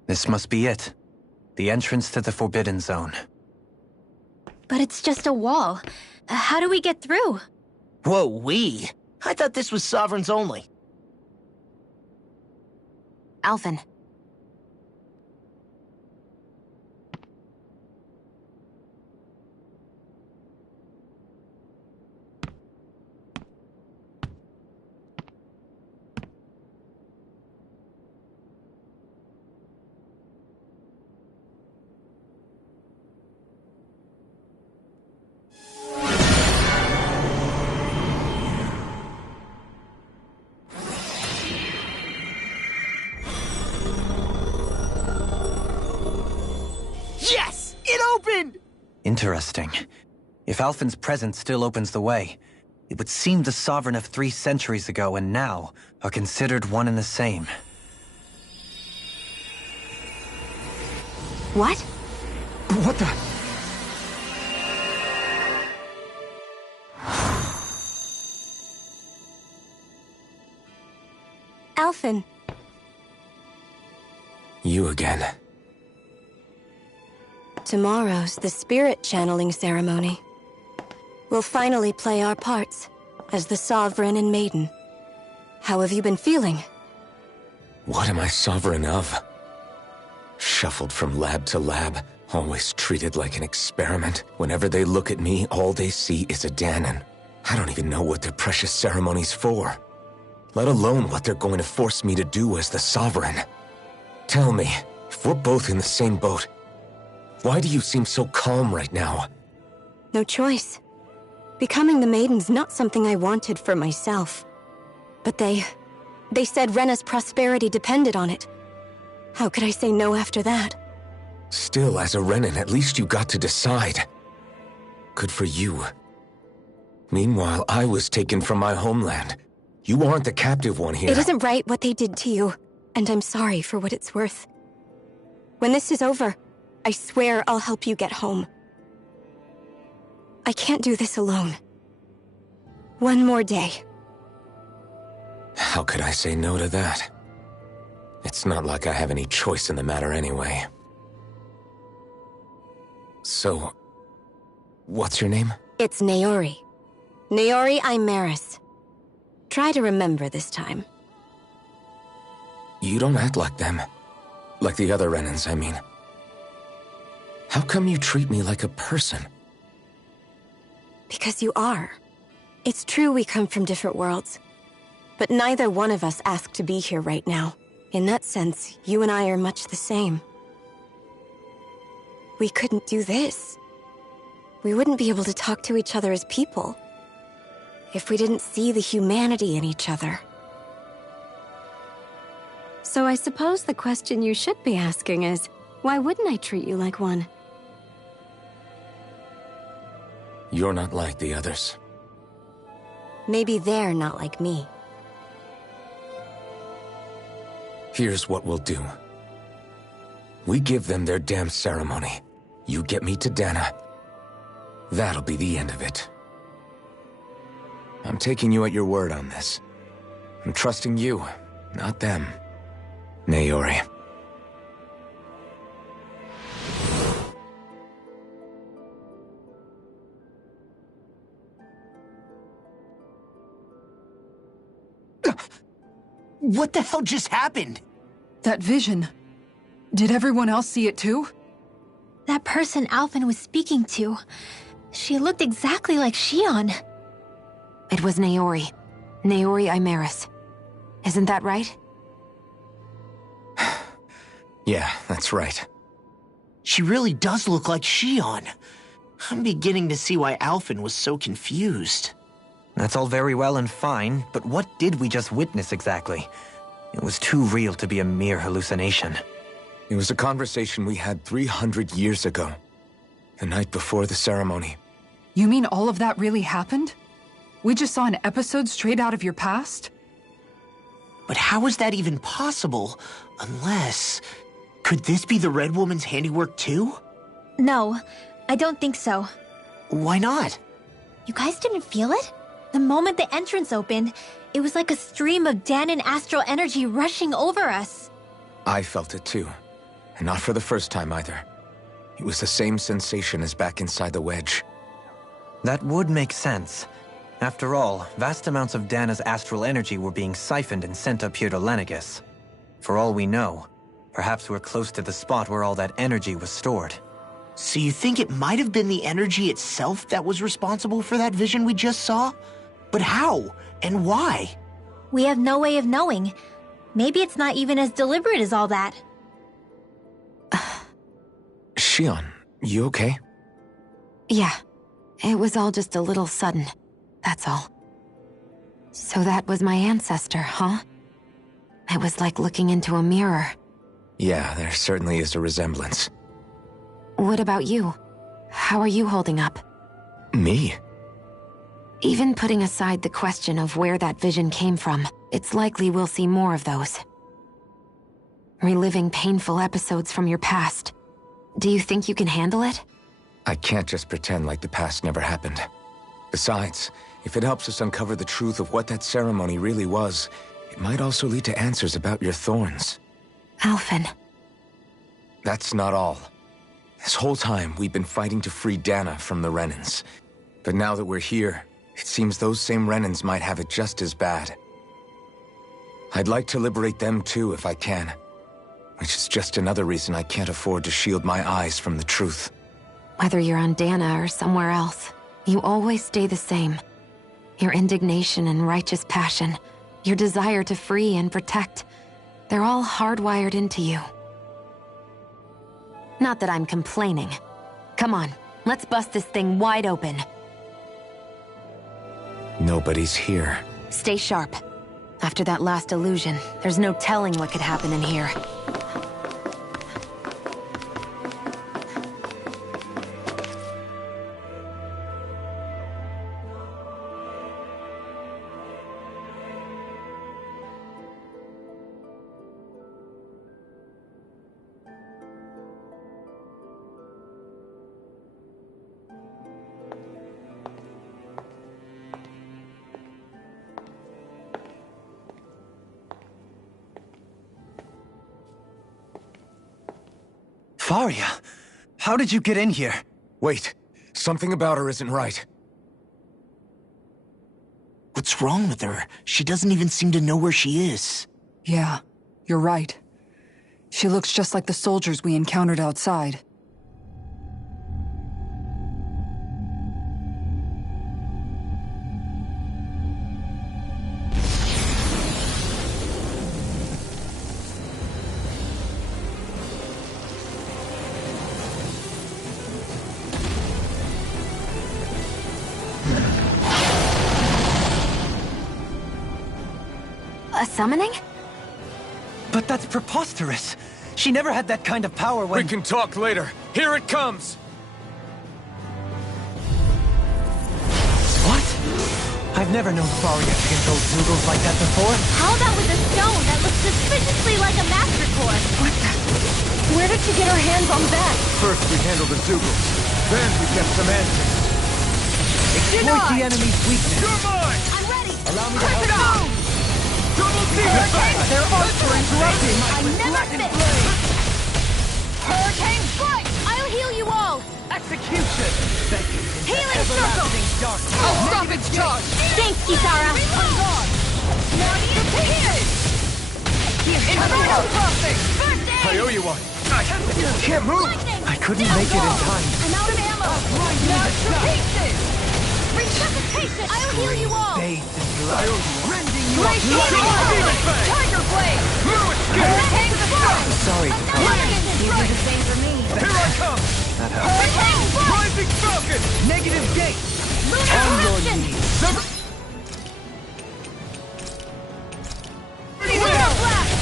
This must be it. The entrance to the Forbidden Zone. But it's just a wall. How do we get through? Whoa, we? I thought this was Sovereigns only. Alphen. Yes! It opened! Interesting. If Alphen's presence still opens the way, it would seem the Sovereign of 3 centuries ago and now are considered one and the same. What? What the? Alphen. You again. Tomorrow's the spirit channeling ceremony. We'll finally play our parts as the Sovereign and Maiden. How have you been feeling? What am I sovereign of? Shuffled from lab to lab, always treated like an experiment. Whenever they look at me, all they see is a Dahnan. I don't even know what their precious ceremony's for. Let alone what they're going to force me to do as the Sovereign. Tell me, if we're both in the same boat, why do you seem so calm right now? No choice. Becoming the Maiden's not something I wanted for myself. But they said Rena's prosperity depended on it. How could I say no after that? Still, as a Renan, at least you got to decide. Good for you. Meanwhile, I was taken from my homeland. You aren't the captive one here. It isn't right what they did to you. And I'm sorry for what it's worth. When this is over, I swear I'll help you get home. I can't do this alone. One more day. How could I say no to that? It's not like I have any choice in the matter anyway. So, what's your name? It's Naori. Naori Imaris. Try to remember this time. You don't act like them. Like the other Renans, I mean. How come you treat me like a person? Because you are. It's true we come from different worlds. But neither one of us asked to be here right now. In that sense, you and I are much the same. We couldn't do this. We wouldn't be able to talk to each other as people if we didn't see the humanity in each other. So I suppose the question you should be asking is, why wouldn't I treat you like one? You're not like the others. Maybe they're not like me. Here's what we'll do. We give them their damn ceremony. You get me to Dana. That'll be the end of it. I'm taking you at your word on this. I'm trusting you, not them. Naori. What the hell just happened? That vision. Did everyone else see it too? That person Alphen was speaking to. She looked exactly like Shion. It was Naori. Naori Imaris. Isn't that right? Yeah, that's right. She really does look like Shion. I'm beginning to see why Alphen was so confused. That's all very well and fine, but what did we just witness exactly? It was too real to be a mere hallucination. It was a conversation we had 300 years ago. The night before the ceremony. You mean all of that really happened? We just saw an episode straight out of your past? But how is that even possible? Unless... Could this be the Red Woman's handiwork too? No, I don't think so. Why not? You guys didn't feel it? The moment the entrance opened, it was like a stream of Danan astral energy rushing over us. I felt it too. And not for the first time either. It was the same sensation as back inside the wedge. That would make sense. After all, vast amounts of Dana's astral energy were being siphoned and sent up here to Lenegis. For all we know, perhaps we're close to the spot where all that energy was stored. So you think it might have been the energy itself that was responsible for that vision we just saw? But how? And why? We have no way of knowing. Maybe it's not even as deliberate as all that. Shion, you okay? Yeah. It was all just a little sudden. That's all. So that was my ancestor, huh? It was like looking into a mirror. Yeah, there certainly is a resemblance. What about you? How are you holding up? Me? Even putting aside the question of where that vision came from, it's likely we'll see more of those. Reliving painful episodes from your past. Do you think you can handle it? I can't just pretend like the past never happened. Besides, if it helps us uncover the truth of what that ceremony really was, it might also lead to answers about your thorns. Alphen. That's not all. This whole time, we've been fighting to free Dana from the Renans. But now that we're here, it seems those same Renans might have it just as bad. I'd like to liberate them too if I can. Which is just another reason I can't afford to shield my eyes from the truth. Whether you're on Dana or somewhere else, you always stay the same. Your indignation and righteous passion, your desire to free and protect, they're all hardwired into you. Not that I'm complaining. Come on, let's bust this thing wide open. Nobody's here. Stay sharp. After that last illusion, there's no telling what could happen in here. Faria, how did you get in here? Wait, something about her isn't right. What's wrong with her? She doesn't even seem to know where she is. Yeah, you're right. She looks just like the soldiers we encountered outside. A summoning? But that's preposterous. She never had that kind of power when— We can talk later. Here it comes! What? I've never known Faria to control Zeugles like that before. How about with a stone that looks suspiciously like a master core? What the? Where did she get her hands on that? First we handle the Zeugles, then we get some answers. Exploit the enemy's weakness. You're mine! I'm ready! Allow me to help you. Double team attack! Their arts were interrupted! I never miss! Hurricane strike! I'll heal you all! Execution! Healing circle! I'll stop its charge! Thanks, Kisara! Inferno crossing! First aid! I owe you one. Can't move! Lightning! I couldn't make it in time. I'm out of ammo! Smashed to pieces! Resuscitation! I'll heal you all! Bathed in blood. Rending you Great up. Demon Blade! Tiger Blade! Hurricane strike! Sorry. You do the same for me. Here I come! That helps. Hurricane strike! Rising Falcon! Negative gate. Lunar On your eruption! knees. Lunar blast!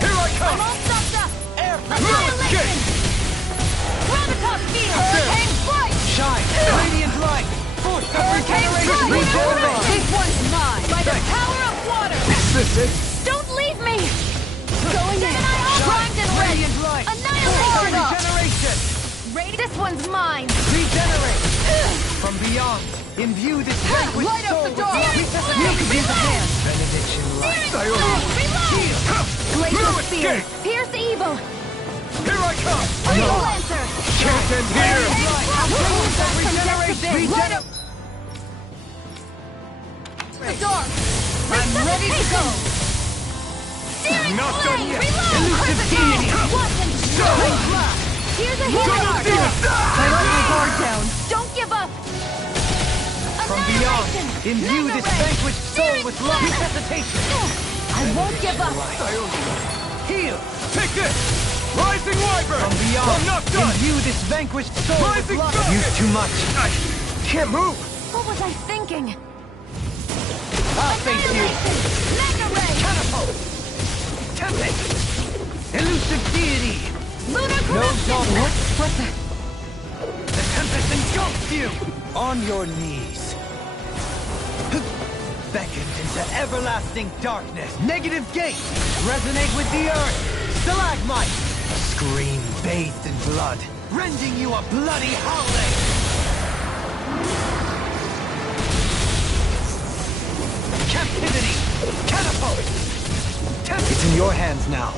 Here I I'm come! all stopped up! Air Annihilation! Gravitas field! Hurricane strike! Shine. Radiant light. Force of Hurricane regeneration. strike! Regenerate. This one's mine! By the power of water! Is this it? Don't leave me! Going in! Primed and ready! Radiant light. Annihilation! Regeneration. This one's mine! Regenerate. From beyond. Imbue this vanquished Light up soul the with door! light. You can use a hand. Benediction light. Glacial spear! Pierce evil! Here I come! Evil Lancer! Can't end here! Light up the door! I'm ready to go! Searing Not done flame! yet. Reload! Elusive deity. Watson! Here's a healing arc! I let my guard down. Don't give up! From beyond. Annihilation! Imbue Mega this ray! vanquished soul Searing with flame! resuscitation. I won't give up! Heal. Take this! Rising Wyvern! From beyond. I'm not done! Imbue this vanquished soul with Rising light. Falcon! Use too much. I can't move. What was I thinking? I'll face you. Annihilation! Mega ray! Catapult. Tempest. Elusive deity. Lunar No corruption! dawn. What the? The tempest engulfs you. On your knees. Beckoned into everlasting darkness. Negative gate. Resonate with the earth. Stalagmite. Scream bathed in blood. Rending you a bloody howling. Captivity. Catapult. It's in your hands now.